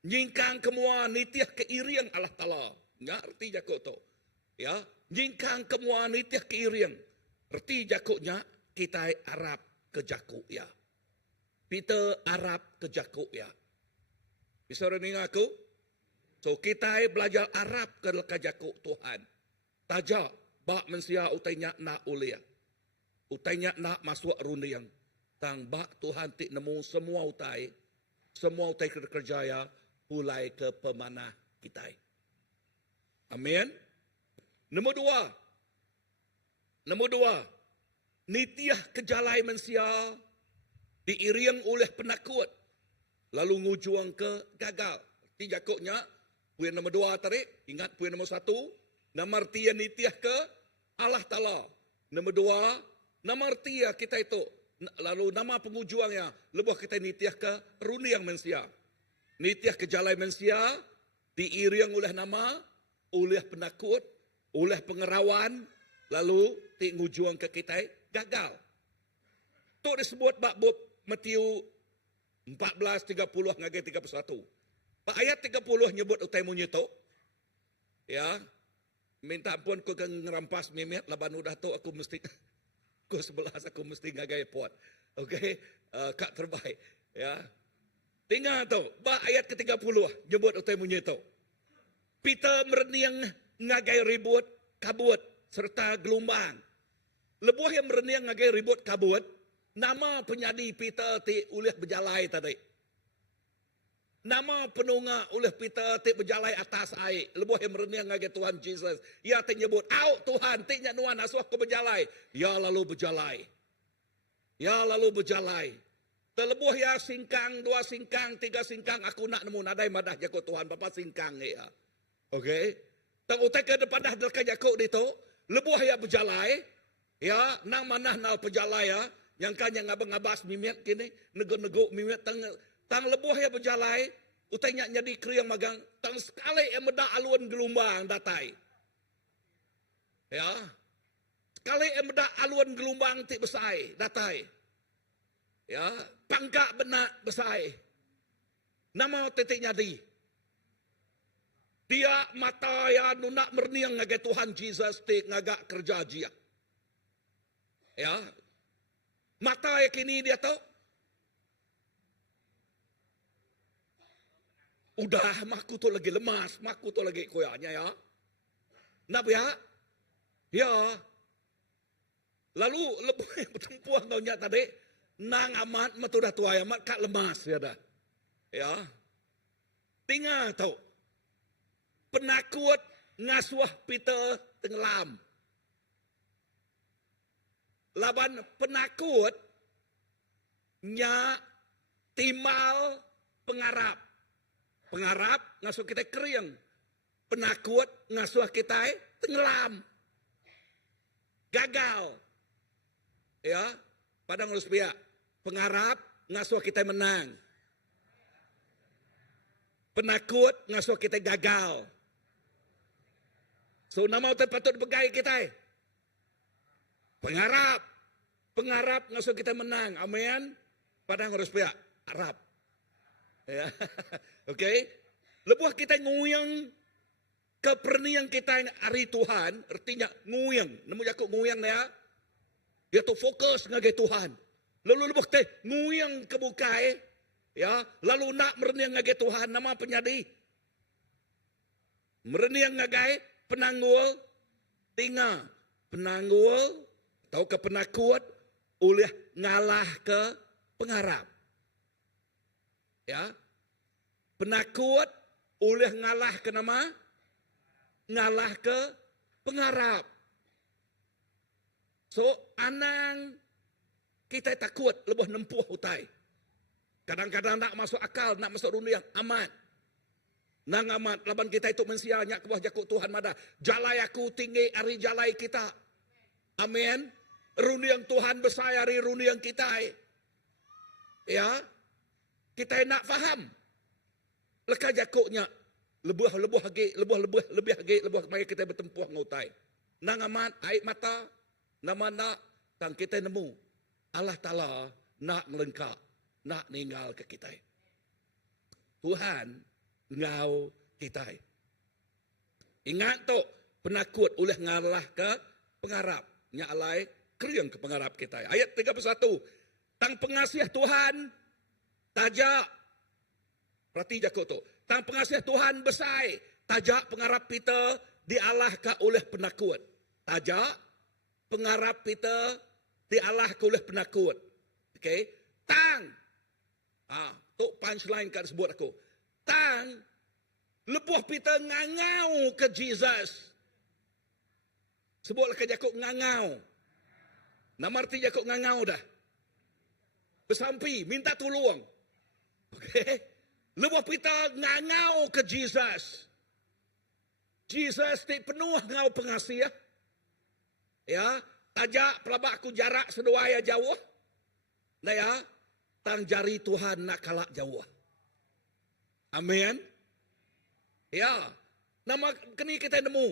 Nyingkang kemua nitiah keiriang Allah Ta'ala. Ngerti jakut tu. Ya, nyingkang kemua nitiah keiriang. Erti jakutnya kita Arab ke jakut ya. Peter Arab ke jakut ya. Bisa renung aku? So kita belajar Arab ke jakut Tuhan. Tajak bak mensia utainya nak uliah. Utainya nak masuk rundiang. Tang bak Tuhan tik nemu semua utai kerjaya hulai ke pemanah kita. Amin. Nombor dua, nitiah kejalai manusia diiring oleh penakut, lalu ngujuang ke gagal. Jakutnya, poin nombor 2 tarik, ingat poin nombor 1, nama artian nitiah ke Allah Ta'ala. Nombor 2, nama artian kita itu, lalu nama pengujuangnya, lebih kita nitiah ke rundiang manusia. Nitiah kejalai manusia diiring oleh nama, oleh penakut, oleh pengerawan, lalu ti ngujuang ke kita gagal. Tu disebut bab Matius 14:30 ngagai 31. Pak ayat 30 nyebut utai munyi tu. Ya. Minta ampun aku kan ngerampas mimet laban udah tu aku mesti aku 11 aku mesti ngagai pot. Okey, kak terbaik. Ya. Tinggal tu, bab ayat ke-30 nyebut utai munyi tu. Peter mereniang ngagai ribut kabut serta gelombang. Lebuh yang mereniang ngagai ribut kabut, nama penyadi Peter ti ulih berjalai tadi. Nama penunga ulih Peter ti berjalai atas air. Lebuh yang mereniang ngagai Tuhan Jesus. Ia ti nyebut, "Au Tuhan, ti nyak nuan asuh aku berjalai." Ya lalu berjalai. Ya lalu berjalai. Terlebuh ya singkang, 2 singkang, 3 singkang aku nak nemu nadai madah jago Tuhan bapa singkang ya. Okey. Tang utai ke depan dah delka jakuk itu, lebuh ya berjalai, ya, nang manah nal berjalai ya, yang kan yang ngabas mimet kini, nego-nego mimet tang lebuh ya berjalai, utai nyak jadi kriang magang, tang sekali yang meda aluan gelombang datai. Ya. Sekali yang meda aluan gelombang ti besai datai. Ya, pangka benak besai. Nama titik nyadi. Dia mata ya nunak merniang ngagai Tuhan Jesus ti ngagak kerja jia. Ya. Mata yang kini dia tahu. Udah, maku tu lagi lemas, maku tu lagi koyaknya ya. Nak ya? Ya. Lalu lebuh bertempuh kau nyak tadi, nang amat matu dah tua amat kak lemas ya dah. Ya. Tinggal tahu. Penakut ngasuh Peter tenggelam. Laban penakut nya timal pengarap. Pengarap ngasuh kita kering. Penakut ngasuh kita tenggelam. Gagal. Ya, padang harus pihak. Pengarap ngasuh kita menang. Penakut ngasuh kita gagal. So nama patut begai kita. Pengarap. Pengarap ngasuh kita menang. Amin. Padang harus pihak. Arab. Ya. Okey. Lebuh kita nguyang kepernian kita hari Tuhan, artinya nguyang. Nemu jakuk nguyang ya. Dia tu fokus ngagai Tuhan. Lalu lebuh teh nguyang kebukai, ya. Lalu nak mereniang ngagai Tuhan, nama penyadi. Mereniang ngagai penanggul, tinggal penanggul, tahu ke penakut, oleh ngalah ke pengarap. Ya. Penakut oleh ngalah ke nama, ngalah ke pengarap. So, anang kita takut lebih nempuh hutai. Kadang-kadang nak masuk akal, nak masuk dunia amat. Nang amat, laban kita itu mensianya ke bawah jakuk Tuhan mada. Jalai aku tinggi hari jalai kita. Amin. Runiang Tuhan besar hari runiang kita. Ya. Kita nak faham. Lekah jakuknya lebih mari kita bertempuh ngutai. Nang amat air mata nama nak tang kita nemu Allah Taala nak melengkap, nak ninggal ke kita. Tuhan ngau kita. Ingat tu penakut oleh ngalah ke pengarap, nyalai kering ke pengarap kita. Ayat 31. Tang pengasih Tuhan tajak. Perhati jakuk tu. Tang pengasih Tuhan besar. Tajak pengarap kita dialahkan oleh penakut. Tajak pengarap kita dialahkan oleh penakut. Okey. Tang. Tu punchline kat sebut aku. Tang. Lebuh kita ngangau ke Jesus. Sebutlah ke jakuk ngangau. Nama arti jakuk ngangau dah. Bersampi, minta tolong. Okey. Lebuh kita ngangau ke Jesus. Jesus ni penuh ngau pengasih. Ya, tajak pelabak aku jarak sedua ya jauh. Nah ya, tang jari Tuhan nak kalak jauh. Amin. Ya, nama kini kita nemu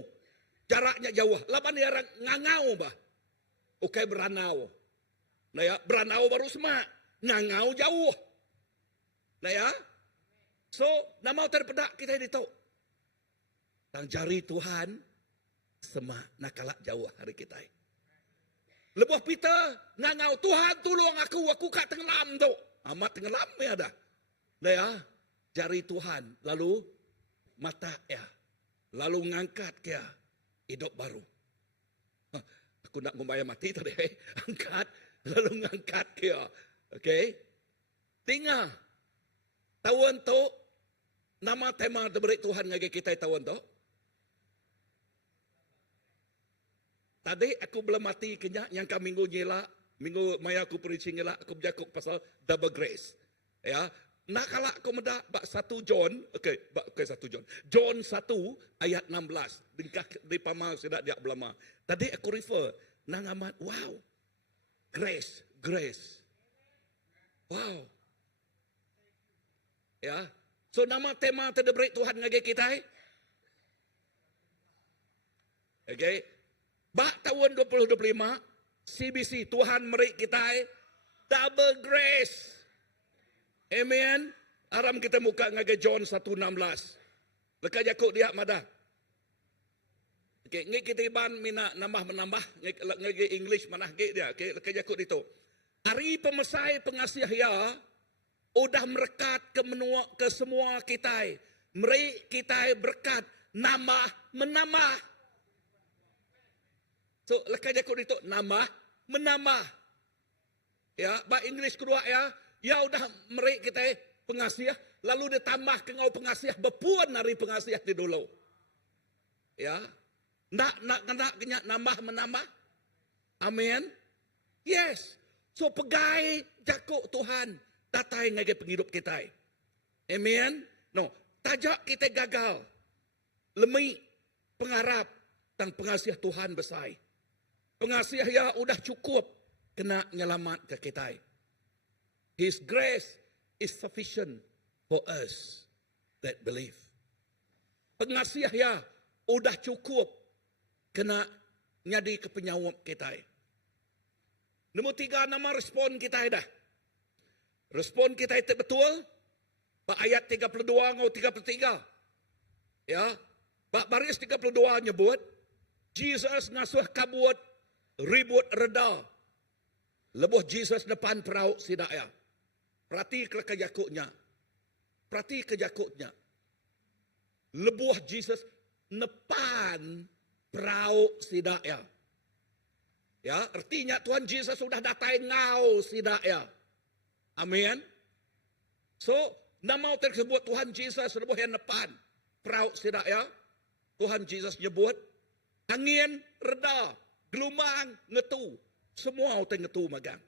jaraknya jauh. Laban dia ngangau bah. Okey beranau. Nah ya, beranau baru semak. Ngangau jauh. Nah ya. So, nama terpedak kita ini tahu. Tang jari Tuhan semak nak kalak jauh hari kita. Lebuh kita ngangau Tuhan tolong aku kat tenggelam tu. Amat tenggelam ya dah. Nah ya, jari Tuhan lalu mata ya. Lalu ngangkat ke hidup baru. Aku nak membayar mati tadi. Angkat lalu ngangkat ke. Okey. Tinggal tahun tu nama tema diberi Tuhan ngagi kita tahun tu. Tadi aku belum mati kenya yang ka minggu nyela, minggu maya aku preaching nyela, aku berjakuk pasal double grace. Ya, nak kala aku meda bak 1 John, okey 1 John. John 1 ayat 16. Dengkah di pama sudah dia belama. Tadi aku refer nang amat wow. Grace. Wow. Ya. So nama tema terdebrik Tuhan ngagi kita. Okay. Bak tahun 2025 CBC Tuhan merik kita double grace. Amen. Aram kita muka ngagi John 1:16. Lekas jakuk dia madah. Okay, ngi kita iban mina nambah menambah ngi English manah ge dia. Okay, kejakut itu. Hari pemesai pengasih ya udah merekat ke semua kita. Meri kita berkat nambah menambah. So kejakut itu nambah menambah. Ya, bah English kedua ya. Ya udah meri kita pengasih lalu ditambah ke ngau pengasih bepuan dari pengasih di dulu. Ya. Nak nambah menambah. Amin. Yes. So pegai jakuk Tuhan datai ngagai penghidup kita. Amin. No, tajak kita gagal. Lemai pengharap tang pengasih Tuhan besar. Pengasih ya udah cukup kena nyelamat ke kita. His grace is sufficient for us that believe. Pengasih ya udah cukup kena nyadi ke penyawab kita. Nombor 3 nama respon kita dah. Respon kita itu betul. Pak ayat 32 ngau 33. Ya. Pak baris 32 nyebut. Jesus ngasuh kabut ribut reda. Lebuh Jesus depan perahu sidaya. Perhati kejakutnya. Perhati kejakutnya. Lebuh Jesus depan perahu sidaya. Ya, artinya Tuhan Yesus sudah datai ngau sidaya. Amin. So, nama tersebut Tuhan Yesus lebuh yang depan perahu sidaya. Tuhan Yesus nyebut angin reda, gelombang ngetu, semua orang ngetu magang.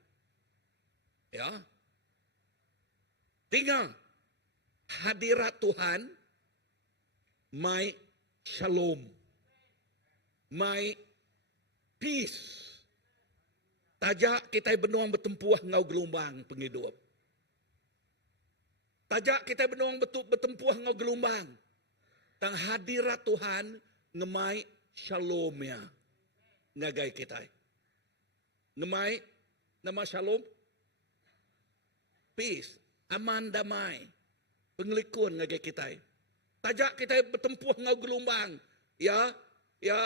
Ya. Tinggal hadirat Tuhan, my shalom, my peace. Tajak kita benuang bertempuah ngau gelombang penghidup. Tajak kita benuang bertempuah ngau gelombang. Tang hadirat Tuhan ngemai shalomnya ngagai kita. Ngemai nama shalom, peace, aman damai, penglikun ngagai kita. Tajak kita bertempuh ngau gelombang. Ya,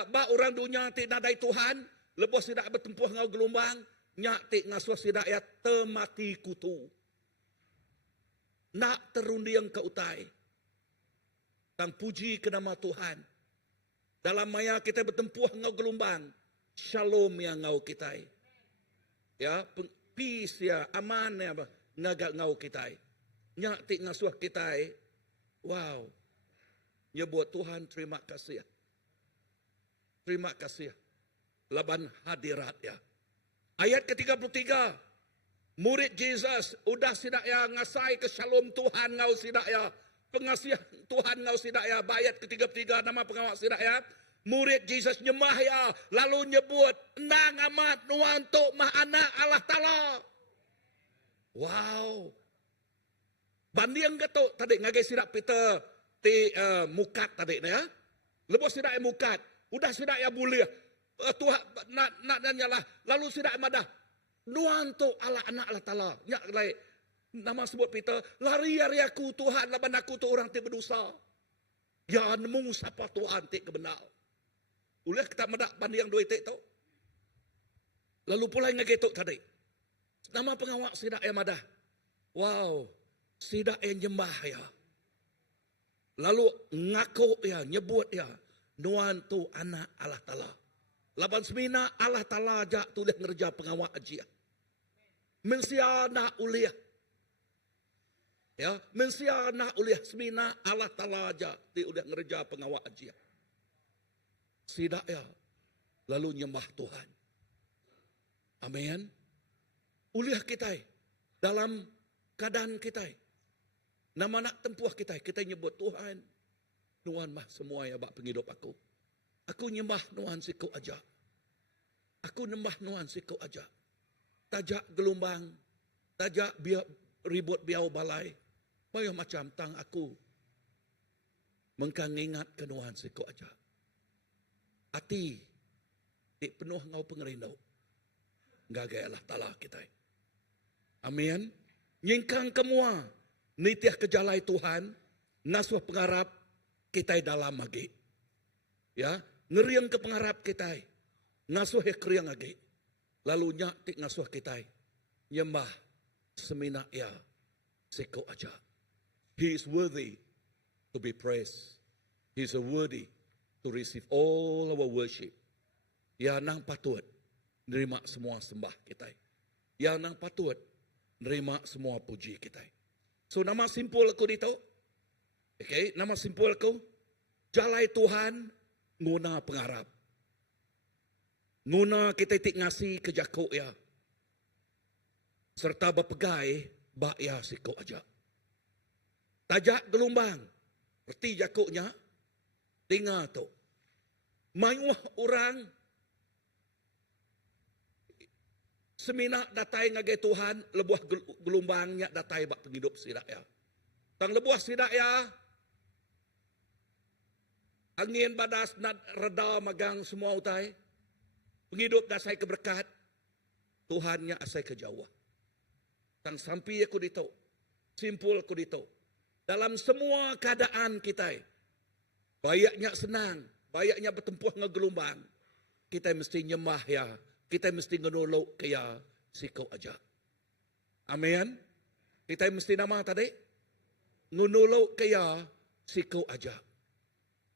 ba orang dunia tidak nadai Tuhan, lepas tidak bertempuh ngau gelombang, nyak tik ngasuh sidak ya temati kutu. Nak terundiang ke utai. Tang puji ke nama Tuhan. Dalam maya kita bertempuh ngau gelombang, shalom yang ngau kita. Ya, peace ya, aman ya, ngagak ngau kita. Nyak tik ngasuh kita. Wow. Nyebut Tuhan terima kasih. Terima kasih. Laban hadirat ya. Ayat ke-33. Murid Jesus udah sidak ya ngasai ke shalom Tuhan ngau sidak ya. Pengasih Tuhan ngau sidak ya. Ayat ke-33 nama pengawal sidak ya. Murid Jesus nyemah ya. Lalu nyebut nang amat nuantuk mah anak Allah Ta'ala. Wow. Banding gato tadi ngagai sidak Peter ti mukat tadi ya. Lepas sidak ya mukat. Udah sidak ya bulia. Tuhan nak dan nyalah. Lalu sidak madah. Nuantuk Allah anak Allah Ta'ala. Nyak lai. Nama sebut Peter. Lari aku Tuhan. Laban aku tu orang ti berdosa. Ya nemu siapa Tuhan ti kebenar. Ulah kita madah banding dua itik tu. Lalu pula ngagetuk tadi. Nama pengawak sidak ya madah. Wow. Sidak yang nyembah ya. Lalu ngaku ya. Nyebut ya. Nuan tu anak Allah Ta'ala. Laban semina Allah Ta'ala ajak tulis ngerja pengawak ajian. Mensia nak uliah. Ya, mensia nak uliah semina Allah Ta'ala ajak tulis ngerja pengawak ajian. Sidak ya. Lalu nyembah Tuhan. Amin. Uliah kita dalam keadaan kita. Nama nak tempuh kita nyebut Tuhan. Nuan mah semua ya bak penghidup aku. Aku nyembah Nuan siku aja. Aku nyembah Nuan siku aja. Tajak gelombang, tajak ribut biau balai. Banyak macam tang aku. Mengkang ingat ke Nuan siku aja. Hati penuh ngau pengerindau. Gagai Allah Ta'ala kita. Amin. Nyingkang kemua. Nitiah kejalai Tuhan. Ngasuh pengharap kita dalam lagi. Ya, ngeriang ke pengarap kita, ngasuh kriang agi, lalu nyak tik ngasuh kita, nyembah semina ya, seko aja. He is worthy to be praised. He is worthy to receive all our worship. Ya nang patut nerima semua sembah kita. Ya nang patut nerima semua puji kita. So nama simpul aku dito. Okay, nama simpul aku. Jalai Tuhan nguna pengarap. Nguna kita tik ngasi kejako ya. Serta berpegai bak ya siko aja. Tajak gelombang. Reti jakoknya. Tinggal tu. Mayuah orang. Semina datai ngagai Tuhan. Lebuah gelombangnya datai bak penghidup sidak ya. Tang lebuah sidak ya. Angin badas nak reda magang semua utai. Penghidup dasai keberkat. Tuhannya asai kejauh. Tang sampai aku dito. Simpul aku dito. Dalam semua keadaan kita. Bayaknya senang. Bayaknya bertempuh ngegelombang. Kita mesti nyembah ya. Kita mesti ngenolok ke ya. Siko aja. Amin. Kita mesti nama tadi. Ngenolok ke ya. Siko aja.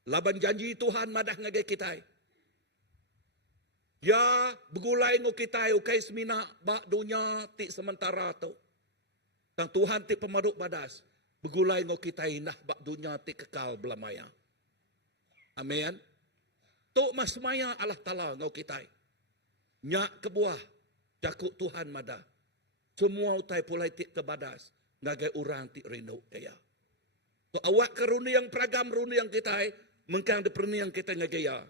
Laban janji Tuhan madah ngagai kita. Ya begulai ngo kita ukai semina bak dunia ti sementara tu. Tang Tuhan ti pemaduk badas. Begulai ngo kita inah bak dunia ti kekal belamaya. Amin. Tok mas maya Allah Ta'ala ngo kita. Nyak kebuah jakuk Tuhan madah. Semua utai pulai ti kebadas. Ngagai orang ti rindu kaya. To awak keruni yang peragam runi yang kita. Mengkang de perni yang kita ngagaya.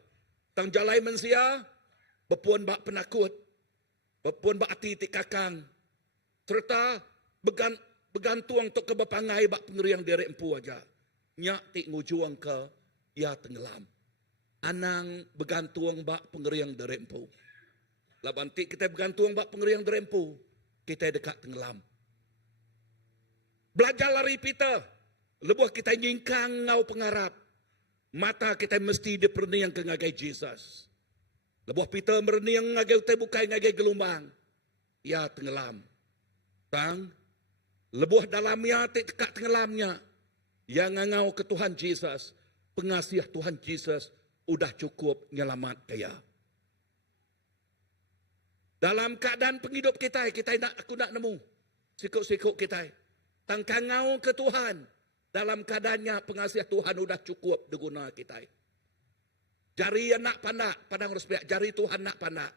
Tang jalai mensia. Bepuan bak penakut. Bepuan bak hati ti kakang. Serta begantuang tok ke bapangai bak pengeriang derek empu aja. Nyak ti ngujuang ke ya tenggelam. Anang begantuang bak pengeriang derek empu. Laban ti kita begantuang bak pengeriang derek empu. Kita dekat tenggelam. Belajar lari pita. Lebuh kita nyingkang ngau pengarap. Mata kita mesti diperni yang ke ngagai Jesus. Lebuh pita merniang ngagai utai bukai ngagai gelombang. Ya tenggelam. Tang. Lebuh dalamnya tekak tenggelamnya. Yang ngangau ke Tuhan Jesus. Pengasih Tuhan Jesus. Udah cukup nyelamat kaya. Dalam keadaan penghidup kita. Aku nak nemu. Sikuk-sikuk kita. Tang kangau ke Tuhan. Dalam keadaannya pengasih Tuhan udah cukup diguna kita. Jari yang nak pandak, pandang respek. Jari Tuhan nak pandak.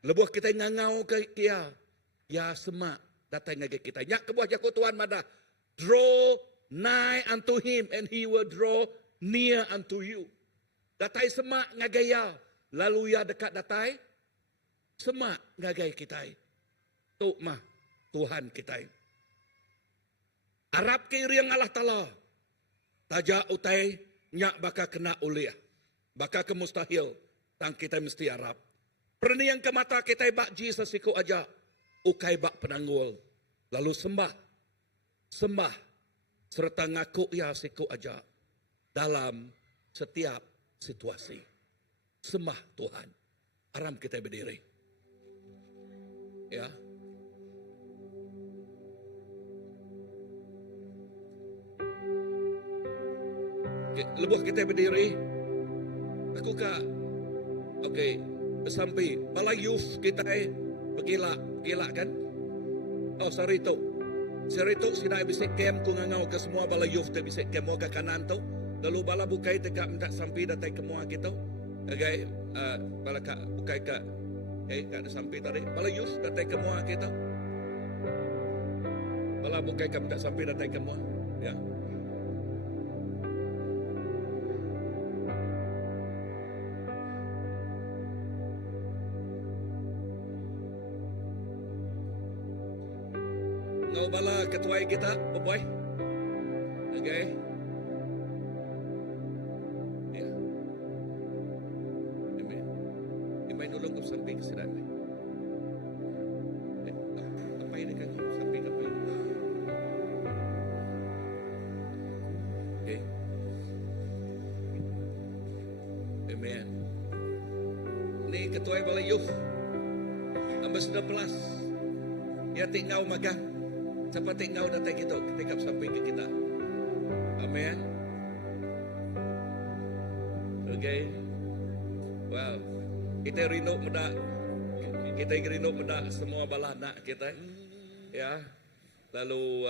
Lebuh kita ngangau ke kia. Ya semak datang ngagak kita. Nyak kebuah jakut Tuhan madah. Draw nigh unto him and he will draw near unto you. Datai semak ngagaya. Lalu ya dekat datai. Semak ngagai kita. Tuk mah Tuhan kita. Arab kiri yang Allah Ta'ala. Tajak utai nyak baka kena uliah. Baka ke mustahil. Tang kita mesti Arab. Perni yang ke mata kita bak Jesus siku aja. Ukai bak penanggul. Lalu sembah. Sembah. Serta ngaku ya siku aja. Dalam setiap situasi. Sembah Tuhan. Aram kita berdiri. Ya. Lebuh kita berdiri. Aku kak. Okey. Sampai. Balai youth kita bergilak. Gilak kan? Oh, sarito. Sarito sila bisik kem ku ngangau ke semua balai youth te bisik kem mo ke kanan tu. Lalu bala bukai tegak minta sampai datai ke mua kita. Okay. Bala kak bukai kak. Okay, kak ada sampai tadi. Balai youth datai ke mua kita. Bala bukai kak minta sampai datai ke mua. Ya. Ngau bala ketuai kita, boy. Okay. Ya. Amen. Imay nulong ko samping sila. Apa ini kan samping apa ini? Okay. Amen. Ni ketua balai youth. Ambassador Plus. Ya tinggal magang. Siapa tinggal datang kita ketika sampai ke kita. Amen. Okay. Wow. Kita rindu muda semua bala anak kita. Ya. Lalu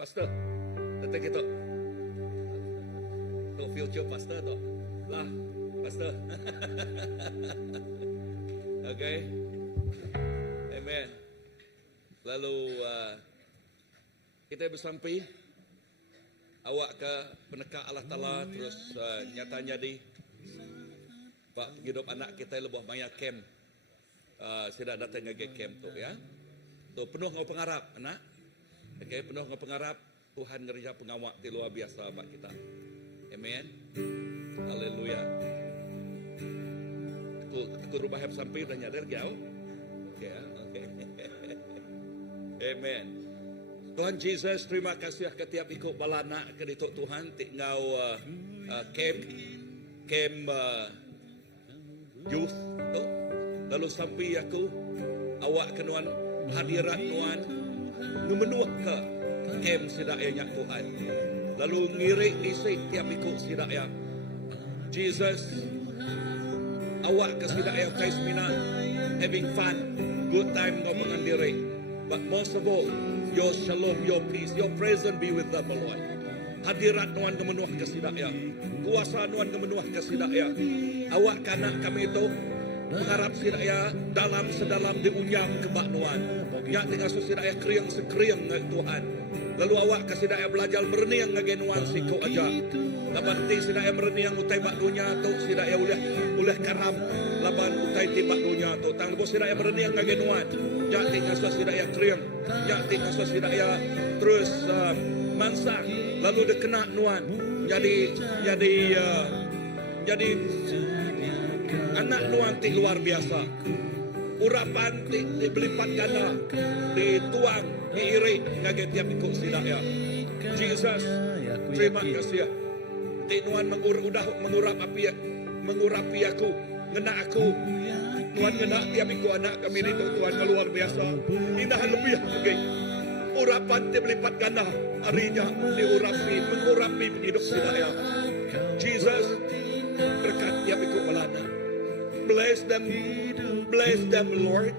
pastor datang kita. Tu future pastor tu. Lah, pastor. Okay. Amen. Lalu kita bersampai awak ke peneka Allah Ta'ala terus nyatanya di Pak hidup anak kita lebih banyak camp. Sudah datang ke camp tu ya. Tu penuh ngau pengharap anak. Okay, penuh ngau pengharap Tuhan ngerja pengawak di luar biasa bak kita. Amen. Haleluya. Aku rubah heb sampai dah nyadar kau. Ya, okay. Amen. Tuhan Yesus, terima kasih ketiap ikut balana ke dituk Tuhan tinggal camp youth tu. Lalu sampai aku awak kenuan hadirat nuan memenuh ke camp sidaknya Tuhan. Lalu ngirik isi tiap ikut sidaknya. Jesus, awak ke sidaknya kais mina having fun, good time kau mengandiri. But most of all, your shalom, your peace, your presence be with them, Lord. Hadirat nuan kemenuh kesidaknya, kuasa nuan kemenuh kesidaknya. Awak kanak kami itu mengharap sidaknya dalam sedalam diunyang kebak nuan. Ya tinggal sidaknya kriang sekriang Tuhan. Lalu awak kesidaknya belajar berniang ngage nuan siku aja. Laban ti sidaknya berniang utai bak dunia tu sidaknya uleh karam. Laban utai tibak dunia tu tang lepas sidaknya berniang ngage nuan. Ya tinggal sidaknya kriang. Ya tinggal sidaknya terus mansang. Lalu dekena nuan. Jadi anak nuan ti luar biasa. Urapan dibelipat ganda, dituang, diirik ngage tiap ikut sidaknya. Jesus, terima kasih. Ti nuan mengurapi aku, ngena aku. Tuhan ngena tiap ikut anak kami itu Tuhan luar biasa. Indah lebih lagi. Urapan dibelipat ganda, harinya mengurapi hidup sidaknya. Jesus, berkat tiap ikut melana. Bless them, Lord,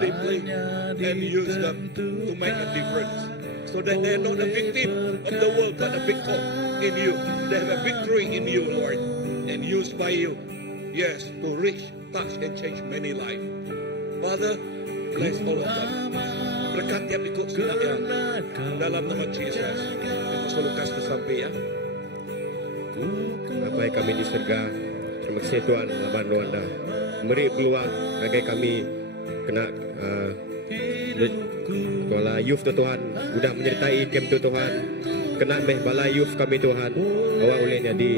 deeply, and use them to make a difference. So that they are not a victim of the world, but a victor in you. They have a victory in you, Lord, and used by you, yes, to reach, touch, and change many lives. Father, bless all of them. Berkat tiap ikut sidaknya dalam nama Jesus. Masuk Lukas sampai ya. Bapa yang kami di surga, terima kasih Tuhan laban Anda memberi peluang bagi kami kena sekolah youth tu Tuhan, sudah menyertai camp tu Tuhan, kena meh balai youth kami Tuhan, awak boleh jadi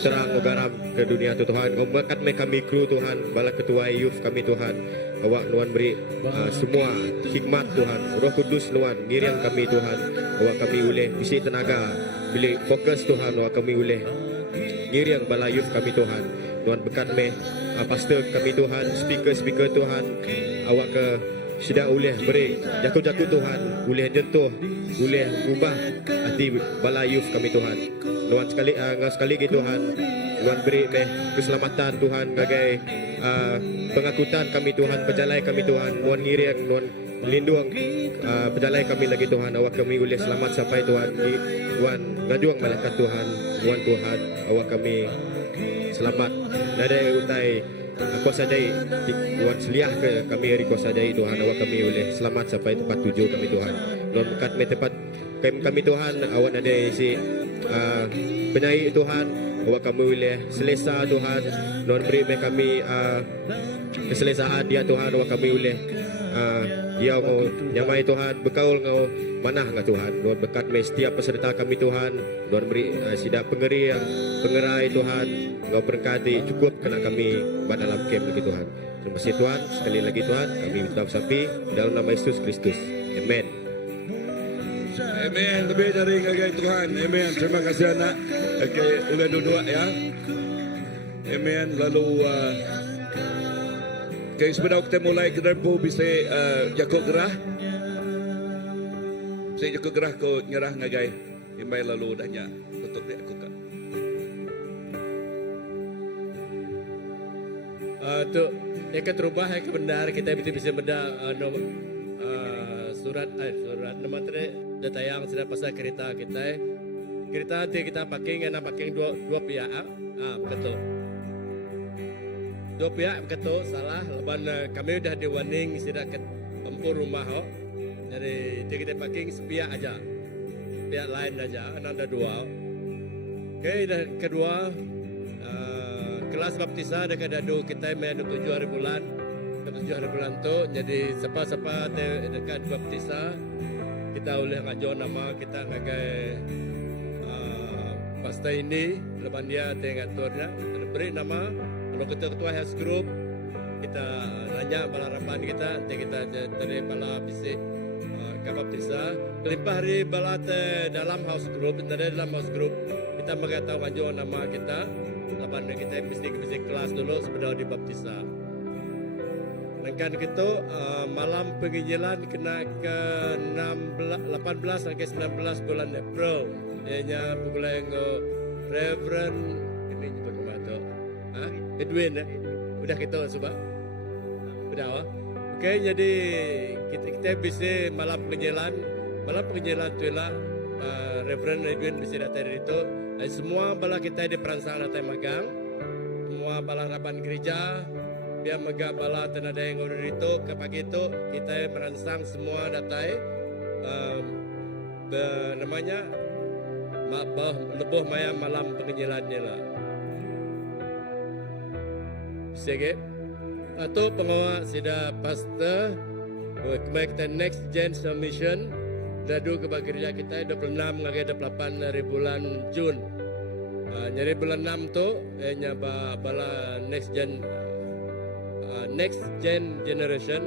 terang garam ke dunia tu Tuhan. Kau berkat meh kami kru Tuhan, bala ketua youth kami Tuhan, awak nuan beri semua hikmat Tuhan, Roh Kudus nuan ngiriang kami Tuhan, awak kami boleh isi tenaga, boleh fokus Tuhan, awak kami boleh ngiriang bala youth kami Tuhan. Tuhan berkat meh pastor kami Tuhan, speaker Tuhan, awak ke sudah boleh beri jaku-jaku Tuhan, boleh jentuh, boleh ubah hati bala youth kami Tuhan. Tuhan sekali lagi Tuhan, Tuhan beri meh keselamatan Tuhan, bagai pengakutan kami Tuhan, pejalai kami Tuhan, Tuhan ngiriang, Tuhan melindung pejalai kami lagi Tuhan, awak kami boleh selamat sampai Tuhan, Tuhan ngajuang malaikat Tuhan, Tuhan, awak kami selamat dari utai kuasa dai Tuhan seliah ke kami hari kuasa dai Tuhan, awak kami boleh selamat sampai tempat tuju kami Tuhan. Tuhan berkat me tempat kami Tuhan, awak ada si benaik Tuhan, awak kami boleh selesa Tuhan. Tuhan beri me kami keselesaan dia Tuhan, awak kami boleh dia ngau nyamai Tuhan, berkaul ngau manah ngau Tuhan. Tuhan berkat me setiap peserta kami Tuhan, Tuhan beri sidak pengerai Tuhan, ngau berkati cukup kena kami dalam camp lagi Tuhan. Terima kasih Tuhan, sekali lagi Tuhan, kami minta sapi dalam nama Yesus Kristus. Amen. Amen. Lebih dari ngagai Tuhan. Amen. Terima kasih anak. Okey, ulang dua ya. Amen. Lalu okay, sebelum kita mulai kita pun bisa jago gerah. Bisa jago gerah ko nyerah ngagai. Imbai lalu dahnya tutup dia aku kan. Tu ikat rubah ikat benar kita bisa benda surat nama tadi datayang sudah pasal kereta kita nanti kita packing dua pihak betul dua pihak betul salah leban kami dah di warning sudah ke tempur rumah jadi kita packing sepihak aja pihak lain aja ada dua. Okey, dan kedua kelas baptisa dekat dadu kita main 7 hari bulan tu jadi siapa-siapa dekat baptisa kita boleh ngajuan nama kita ngagai pasta ini lepas dia ngaturnya beri nama kalau ketua house group kita nanya balarapan kita nanti kita tadi bala bisik ke baptisa kelimpah hari bala dalam house group kita mengatau ngajuan nama kita lepas kita bisik kelas dulu sebelum di baptisa. Dan kita malam penginjilan kena ke 18 sampai 19 bulan April. Ianya pegulai Reverend ini nyebut nama tu. Edwin Udah kita sebab. Udah. Okey, jadi kita bisa malam penginjilan tu lah Reverend Edwin bisa datang dari itu. Semua bala kita di perangsang datang magang. Semua bala raban gereja biar mega bala tenada yang udah itu ke pagi itu kita merangsang semua datang namanya lebuh maya malam penginjilannya lah. Sige. Atau pengawas sida pastor kita next gen mission dadu ke gereja kita 26 ngagai 28 dari bulan Jun. Jadi bulan 6 tu bala next gen generation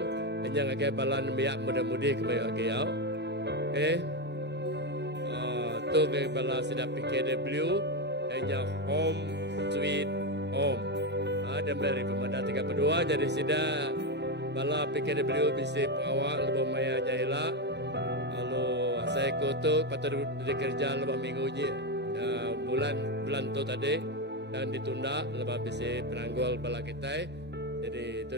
yang ngagai bala biak muda-mudi kemaya agak. Tu ke bala sida PKW yang home sweet home. Ada dari pemandat 32 jadi sida bala PKW bisa awak lebih maya jahila. Saya kutu patut bekerja lebih minggu je bulan tu tadi dan ditunda lebih bisa peranggul bala kita. Jadi itu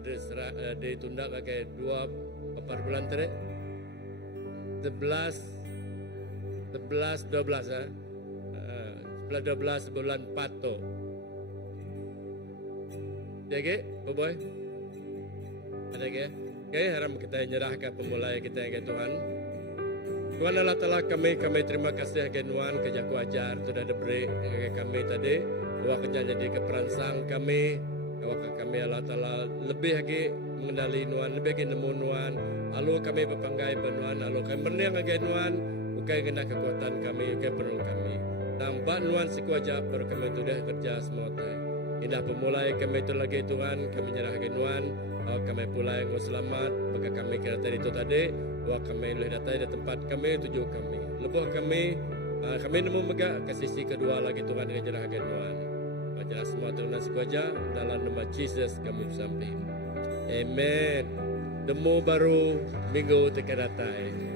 ditunda ke 2 bulan tadi 11 12 bulan 4 tu. Jadi, boy. Ada ke? Okay, haram kita nyerahkan pemulai kita ke Tuhan. Tuhan Allah Ta'ala kami terima kasih ke Nuan kerja kuajar sudah diberi kami tadi bahwa kerja jadi keperansang kami bahwa kami Allah Ta'ala lebih lagi mengenali Nuan lebih lagi nemu Nuan lalu kami berpanggai benuan lalu kami berniang lagi Nuan bukan kena kekuatan kami bukan penuh kami nampak Nuan si kuajar baru kami sudah kerja semua indah pemulai kami itu lagi Tuhan kami nyerah ke Nuan kami pulai yang selamat maka kami kira tadi itu tadi bahwa kami boleh datang di tempat kami tujuh kami lebuh kami nemu megak ke sisi kedua lagi Tuhan dengan jerah Tuhan majalah semua Tuhan sekuaja dalam nama Jesus kami sampai amen demo baru minggu tekan datang